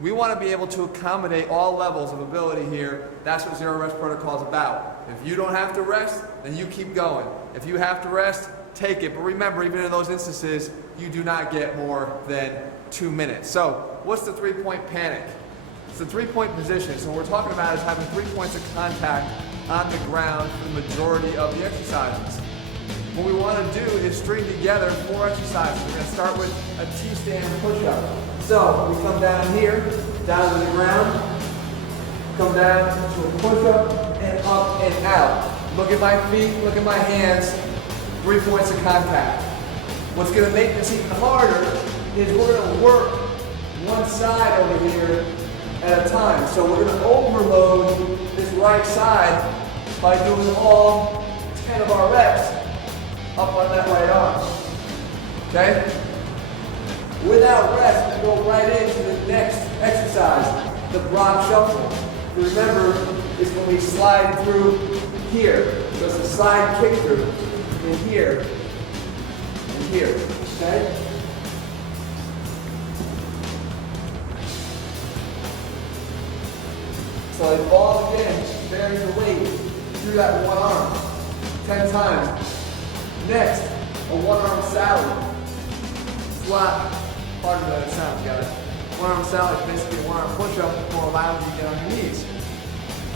We want to be able to accommodate all levels of ability here. That's what zero rest protocol is about. If you don't have to rest, then you keep going. If you have to rest, take it. But remember, even in those instances, you do not get more than 2 minutes. So what's the 3-point panic? It's the 3-point position. So what we're talking about is having 3 points of contact on the ground for the majority of the exercises. What we want to do is string together 4 exercises. We're going to start with a T-stand push-up. So we come down here, down to the ground, come down to a push-up, and up and out. Look at my feet, look at my hands, 3 points of contact. What's going to make this even harder is we're going to work one side over here at a time. So we're going to overload this right side by doing all 10 of our reps up on that right arm. Okay? Without rest, we go right into the next exercise, the Brock Shuffle. remember, is when we slide through here. So it's a slide kick through in here and here, okay? So the ball again, bearing the weight through that one arm, 10 times. Next, a one-arm salad. Flat, pardon that it sounds, guys. One-arm salad is basically a one-arm push-up will allow you to get on your knees.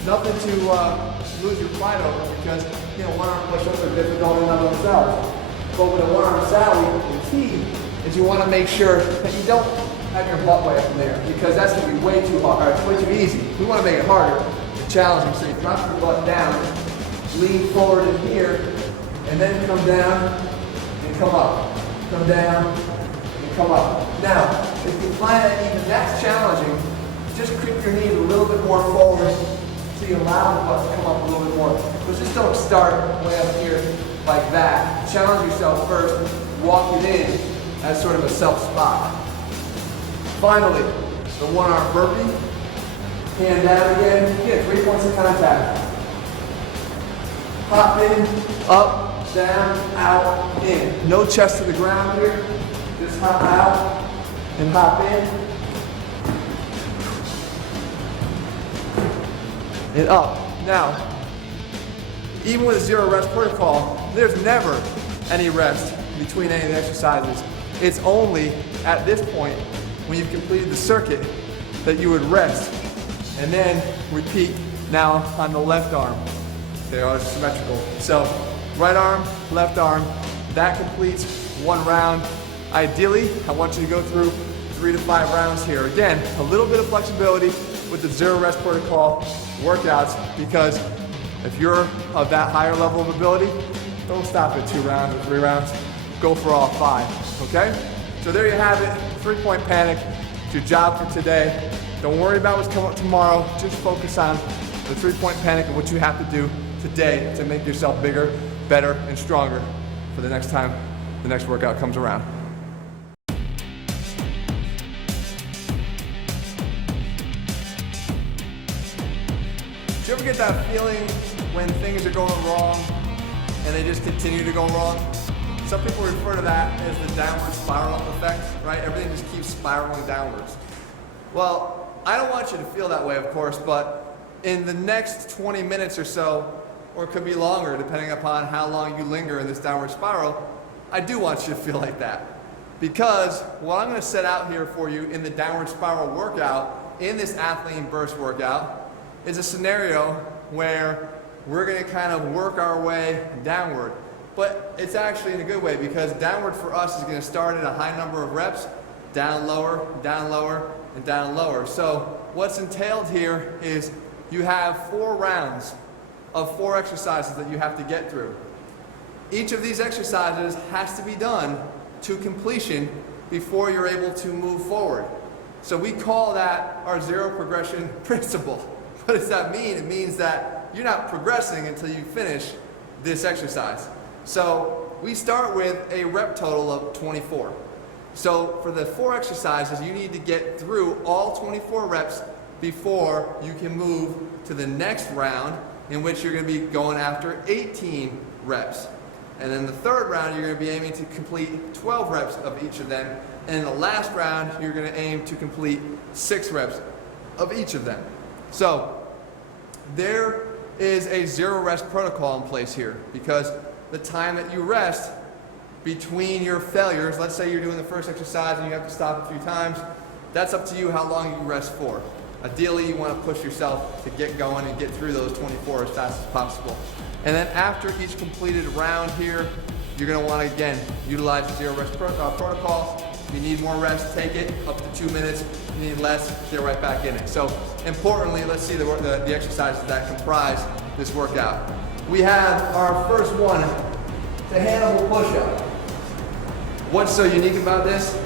Nothing to lose your pride over because, one-arm push-ups are difficult in and of themselves. But with a one-arm salad, the key is you want to make sure that you don't have your butt way up in there because that's going to be way too hard, or it's way too easy. We want to make it harder and challenging. So you drop your butt down, lean forward in here, and then come down and come up. Come down and come up. Now, if you find that even that's challenging, just creep your knees a little bit more forward so you allow the butt to come up a little bit more. But just don't start way up here like that. Challenge yourself first, walk it in as sort of a self-spot. Finally, the one-arm burpee. Hand down again. Get 3 points of contact. Hop in, up, down, out, in. No chest to the ground here. Just hop out and hop in. And up. Now, even with a zero rest protocol, there's never any rest between any of the exercises. It's only at this point when you've completed the circuit that you would rest and then repeat now on the left arm. They are symmetrical. So right arm, left arm, that completes one round. Ideally, I want you to go through 3 to 5 rounds here. Again, a little bit of flexibility with the zero rest protocol workouts because if you're of that higher level of ability, don't stop at 2 rounds or 3 rounds. Go for all 5, okay? So there you have it, 3-point panic. It's your job for today. Don't worry about what's coming up tomorrow. Just focus on the 3-point panic and what you have to do today to make yourself bigger, better, and stronger for the next time the next workout comes around. Do you ever get that feeling when things are going wrong and they just continue to go wrong? Some people refer to that as the downward spiral effect, right? Everything just keeps spiraling downwards. Well, I don't want you to feel that way, of course, but in the next 20 minutes or so, or it could be longer, depending upon how long you linger in this downward spiral, I do want you to feel like that. Because what I'm going to set out here for you in the downward spiral workout, in this Athlean Burst workout, is a scenario where we're going to kind of work our way downward. But it's actually in a good way because downward for us is going to start at a high number of reps, down lower, and down lower. So what's entailed here is you have 4 rounds of 4 exercises that you have to get through. Each of these exercises has to be done to completion before you're able to move forward. So we call that our zero progression principle. What does that mean? It means that you're not progressing until you finish this exercise. So we start with a rep total of 24. So for the 4 exercises, you need to get through all 24 reps before you can move to the next round, in which you're going to be going after 18 reps. And then the third round, you're going to be aiming to complete 12 reps of each of them. And in the last round, you're going to aim to complete 6 reps of each of them. So there is a zero rest protocol in place here because the time that you rest between your failures, let's say you're doing the first exercise and you have to stop a few times, that's up to you how long you rest for. Ideally, you want to push yourself to get going and get through those 24 as fast as possible. And then after each completed round here, you're going to want to, again, utilize the zero rest protocol. If you need more rest, take it up to 2 minutes. If you need less, get right back in it. So importantly, let's see the exercises that comprise this workout. We have our first one, the Hannibal push-up. What's so unique about this?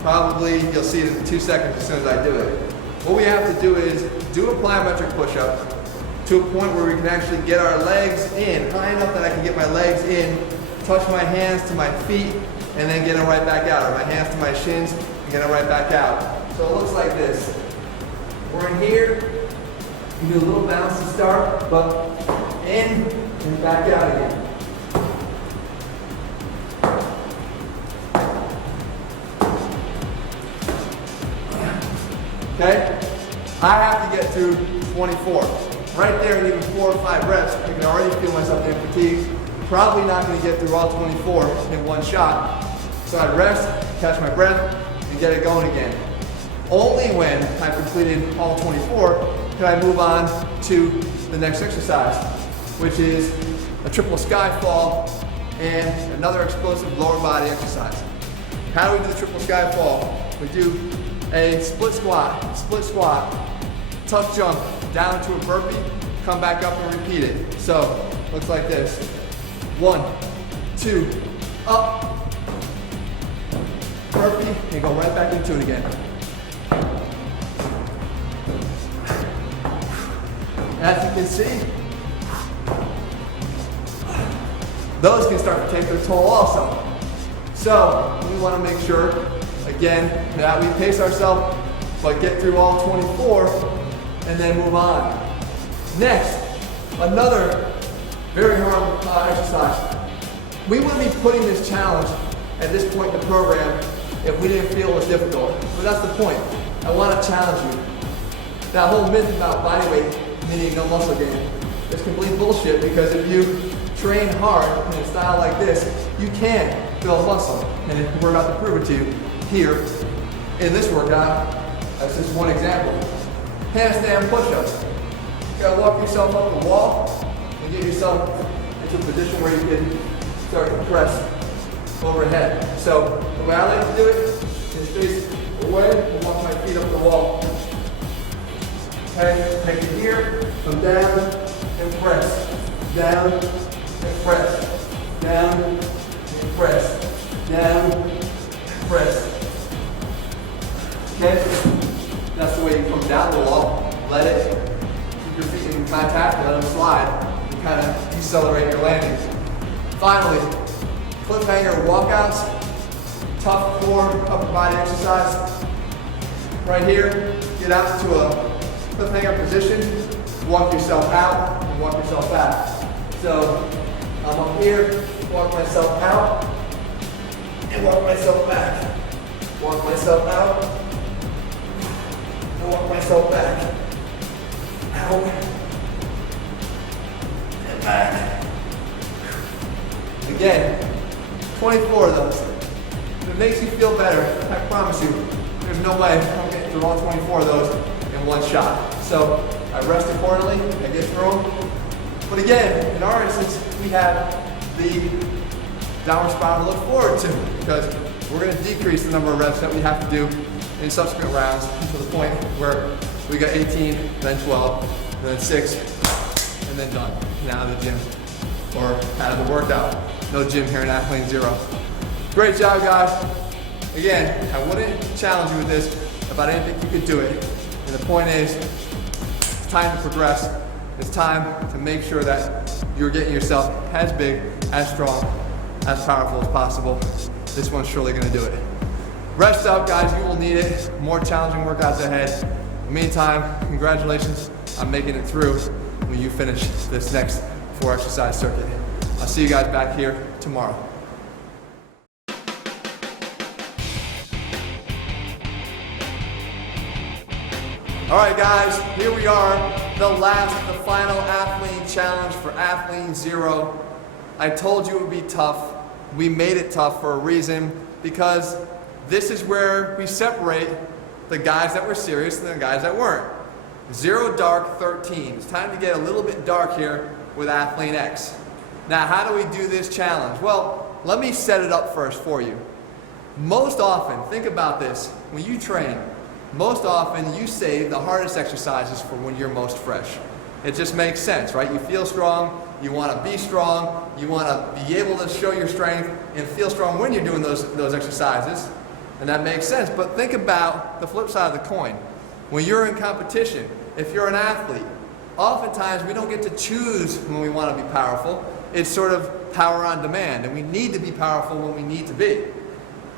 Probably you'll see it in 2 seconds as soon as I do it. What we have to do is do a plyometric push-up to a point where we can actually get our legs in, high enough that I can get my legs in, touch my hands to my feet, and then get them right back out, or my hands to my shins, and get them right back out. So it looks like this. We're in here, You do a little bounce to start, but in and back out again. Okay? I have to get through 24. Right there, even 4 or 5 reps, I can already feel myself getting fatigued. Probably not going to get through all 24 in one shot. So I rest, catch my breath, and get it going again. Only when I've completed all 24 can I move on to the next exercise, which is a triple sky fall and another explosive lower body exercise. How do we do the triple sky fall? We do a split squat, tuck jump down to a burpee, come back up and repeat it. So, looks like this. 1, 2, up, burpee, and go right back into it again. As you can see, those can start to take their toll also. So we want to make sure, again, that we pace ourselves, but get through all 24 and then move on. Next, another very hard exercise. We wouldn't be putting this challenge at this point in the program if we didn't feel it was difficult. But that's the point. I want to challenge you. That whole myth about body weight meaning no muscle gain is complete bullshit, because if you train hard in a style like this, you can build muscle. And we're about to prove it to you here in this workout. That's just one example. Handstand push-ups. You gotta walk yourself up the wall and get yourself into a position where you can start to press overhead. So the way I like to do it is face away and walk my feet up the wall. Okay, take it here, come down and press. Down and press. Down and press. Down and press. Okay? That's the way you come down the wall. Let it, keep your feet in contact, let them slide. You kind of decelerate your landings. Finally, cliffhanger walkouts, tough core upper body exercise. Right here, get out to a cliffhanger position, walk yourself out, and walk yourself back. So I'm up here, walk myself out, and walk myself back. Walk myself out, and walk myself back. Out, and back. Again, 24 of those. If it makes you feel better, I promise you, there's no way I'm getting through all 24 of those in one shot. So I rest accordingly, I get through them. But again, in our instance, we have the downward spiral to look forward to, because we're going to decrease the number of reps that we have to do in subsequent rounds to the point where we got 18, then 12, then 6, and then done. And out of the gym, or out of the workout. No gym here in Athlete Zero. Great job, guys. Again, I wouldn't challenge you with this if I didn't think you could do it. And the point is, it's time to progress. It's time to make sure that you're getting yourself as big, as strong, as powerful as possible. This one's surely gonna do it. Rest up, guys, you will need it. More challenging workouts ahead. In the meantime, congratulations on making it through when you finish this next 4 exercise circuit. I'll see you guys back here tomorrow. All right, guys, here we are, the final Athlete Challenge for Athlete Zero. I told you it would be tough. We made it tough for a reason, because this is where we separate the guys that were serious and the guys that weren't. Zero dark 13. It's time to get a little bit dark here with Athlete X. Now, how do we do this challenge? Well, let me set it up first for you. Most often, think about this, when you train, most often you save the hardest exercises for when you're most fresh. It just makes sense, right? You feel strong, you want to be strong, you want to be able to show your strength and feel strong when you're doing those exercises, and that makes sense. But think about the flip side of the coin. When you're in competition, if you're an athlete, oftentimes we don't get to choose when we want to be powerful. It's sort of power on demand, and we need to be powerful when we need to be.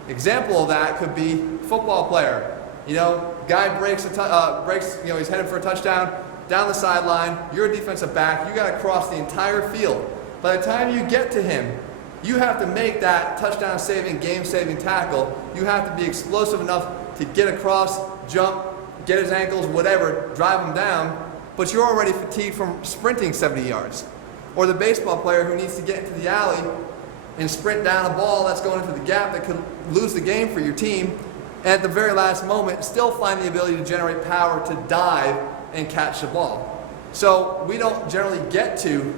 Example of that could be football player. You know, guy breaks, he's headed for a touchdown, down the sideline, you're a defensive back, you got to cross the entire field. By the time you get to him, you have to make that touchdown-saving, game-saving tackle. You have to be explosive enough to get across, jump, get his ankles, whatever, drive him down, but you're already fatigued from sprinting 70 yards. Or the baseball player who needs to get into the alley and sprint down a ball that's going into the gap that could lose the game for your team, and at the very last moment still find the ability to generate power to dive and catch the ball. So we don't generally get to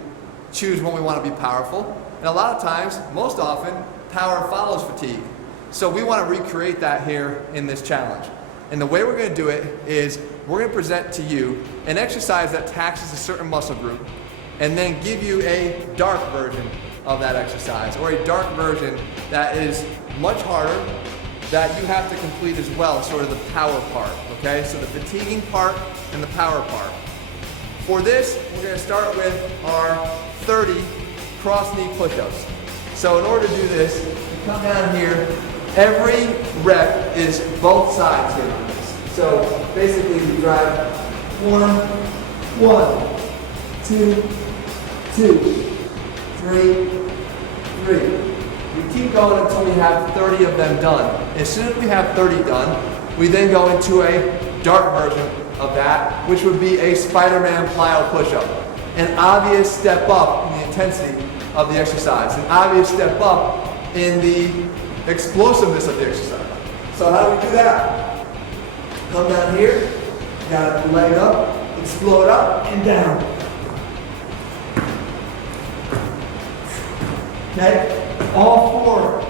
choose when we want to be powerful, and a lot of times, most often, power follows fatigue. So we want to recreate that here in this challenge. And the way we're going to do it is we're going to present to you an exercise that taxes a certain muscle group, and then give you a dark version of that exercise, or a dark version that is much harder, that you have to complete as well, sort of the power part, okay? So the fatiguing part and the power part. For this, we're gonna start with our 30 cross knee push-ups. So in order to do this, you come down here, every rep is both sides here on this. So basically you drive 1, 1, 2, 2, 3, 3. We keep going until we have 30 of them done. As soon as we have 30 done, we then go into a dark version of that, which would be a Spider-Man plyo push-up. An obvious step up in the intensity of the exercise, an obvious step up in the explosiveness of the exercise. So how do we do that? Come down here, got a leg up, explode up and down. Okay? All 4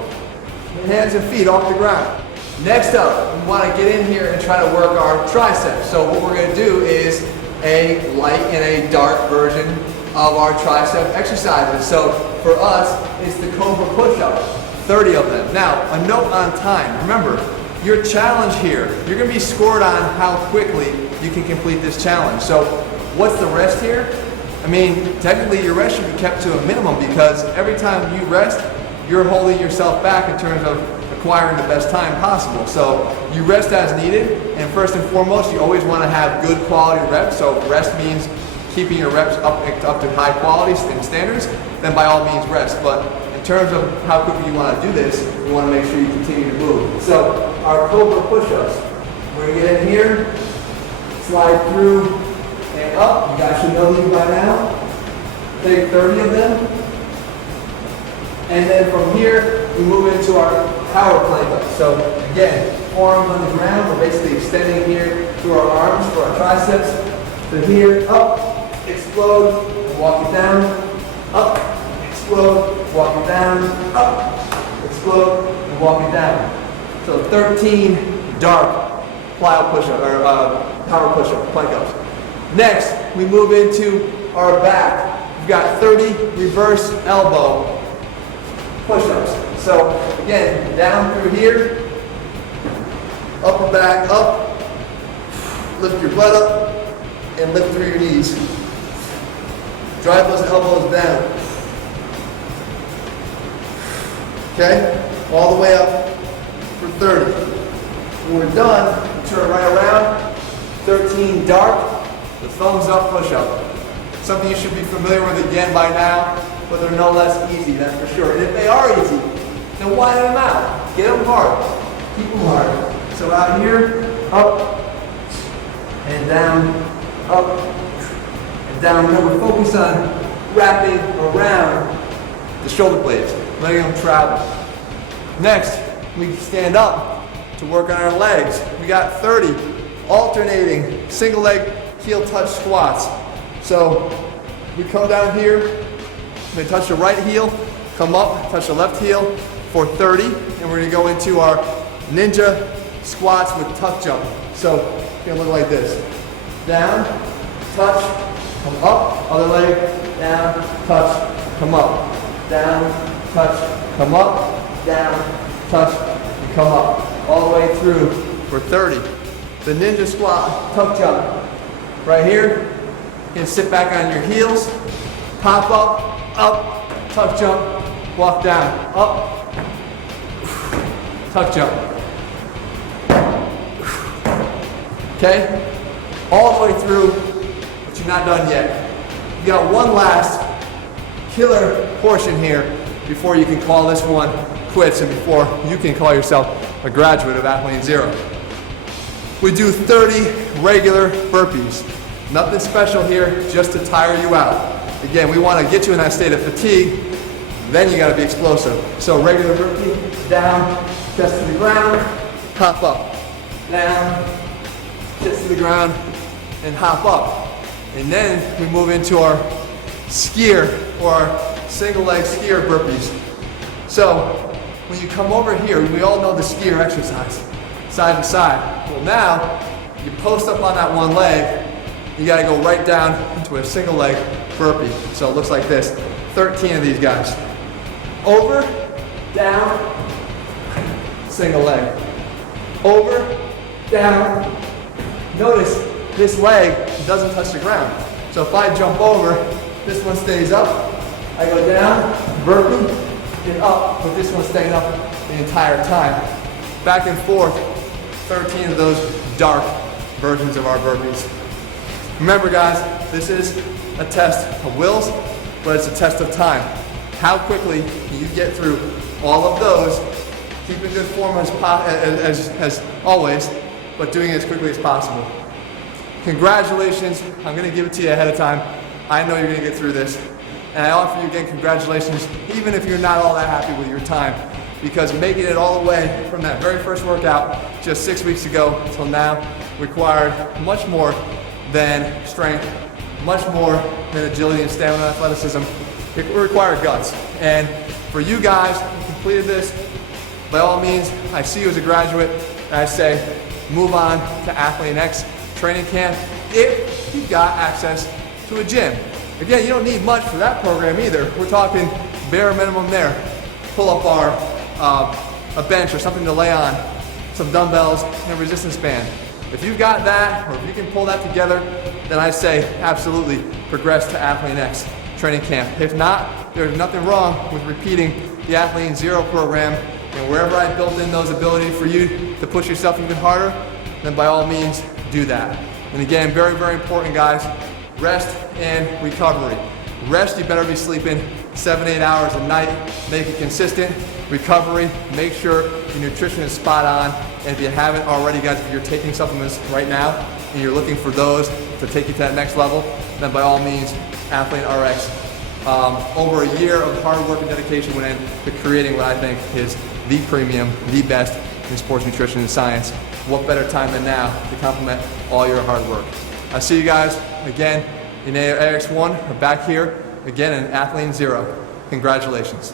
hands and feet off the ground. Next up, we want to get in here and try to work our triceps. So what we're going to do is a light and a dark version of our tricep exercises. So for us, it's the Cobra push-up, 30 of them. Now, a note on time. Remember, your challenge here, you're going to be scored on how quickly you can complete this challenge. So what's the rest here? I mean, technically your rest should be kept to a minimum, because every time you rest, you're holding yourself back in terms of acquiring the best time possible. So you rest as needed, and first and foremost, you always want to have good quality reps. So rest means keeping your reps up to high quality and standards, then by all means rest. But in terms of how quickly you want to do this, you want to make sure you continue to move. So our Cobra push-ups, we're going to get in here, slide through and up. You guys should know these by now. Take 30 of them. And then from here, we move into our power plank up. So again, forearms on the ground. We're basically extending here through our arms for our triceps. So here, up, explode, and walk it down. Up, explode, walk it down. Up, explode, and walk it down. So 13 dark plyo push-up, or power push-up, plank ups. Next, we move into our back. We've got 30 reverse elbow push-ups. So again, down through here, upper back up, lift your butt up, and lift through your knees. Drive those elbows down. Okay? All the way up for 30. When we're done, we turn right around, 13 dark, the thumbs up push-up. Something you should be familiar with again by now, but they're no less easy, that's for sure. And if they are easy, then widen them out. Get them hard. Keep them hard. So out here, up and down, up and down. Remember, focus on wrapping around the shoulder blades, letting them travel. Next, we stand up to work on our legs. We got 30 alternating single leg heel touch squats. So we come down here, we touch the right heel, come up, touch the left heel for 30, and we're gonna go into our ninja squats with tuck jump. So it's gonna look like this. Down, touch, come up, other leg, down, touch, come up. Down, touch, come up, down, touch, and come up. All the way through for 30. The ninja squat, tuck jump. Right here, you can sit back on your heels, pop up, tuck jump, walk down, up, tuck jump. Okay? All the way through you're not done yet. You got one last killer portion here before you can call this one quits and before you can call yourself a graduate of Athlean Zero. We do 30 regular burpees. Nothing special here, just to tire you out. Again, we want to get you in that state of fatigue, then you got to be explosive. So regular burpee, down, chest to the ground, hop up. Down, chest to the ground, and hop up. And then we move into our skier or our single leg skier burpees. So when you come over here, we all know the skier exercise, side to side. Well now, you post up on that one leg, you gotta go right down into a single leg burpee. So it looks like this, 13 of these guys. Over, down, single leg. Over, down. Notice this leg doesn't touch the ground. So if I jump over, this one stays up. I go down, burpee, and up, but this one's staying up the entire time. Back and forth, 13 of those dark versions of our burpees. Remember guys, this is a test of wills, but it's a test of time. How quickly can you get through all of those, keeping good form as always, but doing it as quickly as possible. Congratulations, I'm gonna give it to you ahead of time. I know you're gonna get through this. And I offer you again congratulations, even if you're not all that happy with your time, because making it all the way from that very first workout just 6 weeks ago till now required much more than strength, much more than agility and stamina and athleticism. It required guts. And for you guys who completed this, by all means, I see you as a graduate, and I say, move on to Athlean X training camp if you've got access to a gym. Again, you don't need much for that program either. We're talking bare minimum there. Pull up bar, a bench or something to lay on, some dumbbells, and a resistance band. If you've got that, or if you can pull that together, then I say absolutely progress to Athlean X training camp. If not, there's nothing wrong with repeating the Athlean Zero program, and wherever I built in those abilities for you to push yourself even harder, then by all means, do that. And again, very, very important guys, rest and recovery. Rest, you better be sleeping 7-8 hours a night, make it consistent. Recovery, make sure your nutrition is spot on. And if you haven't already guys, if you're taking supplements right now and you're looking for those to take you to that next level, then by all means, Athlean RX. Over a year of hard work and dedication went into creating what I think is the premium, the best in sports nutrition and science. What better time than now to complement all your hard work. I'll see you guys again in AX1 or back here again in Athlean Zero. Congratulations.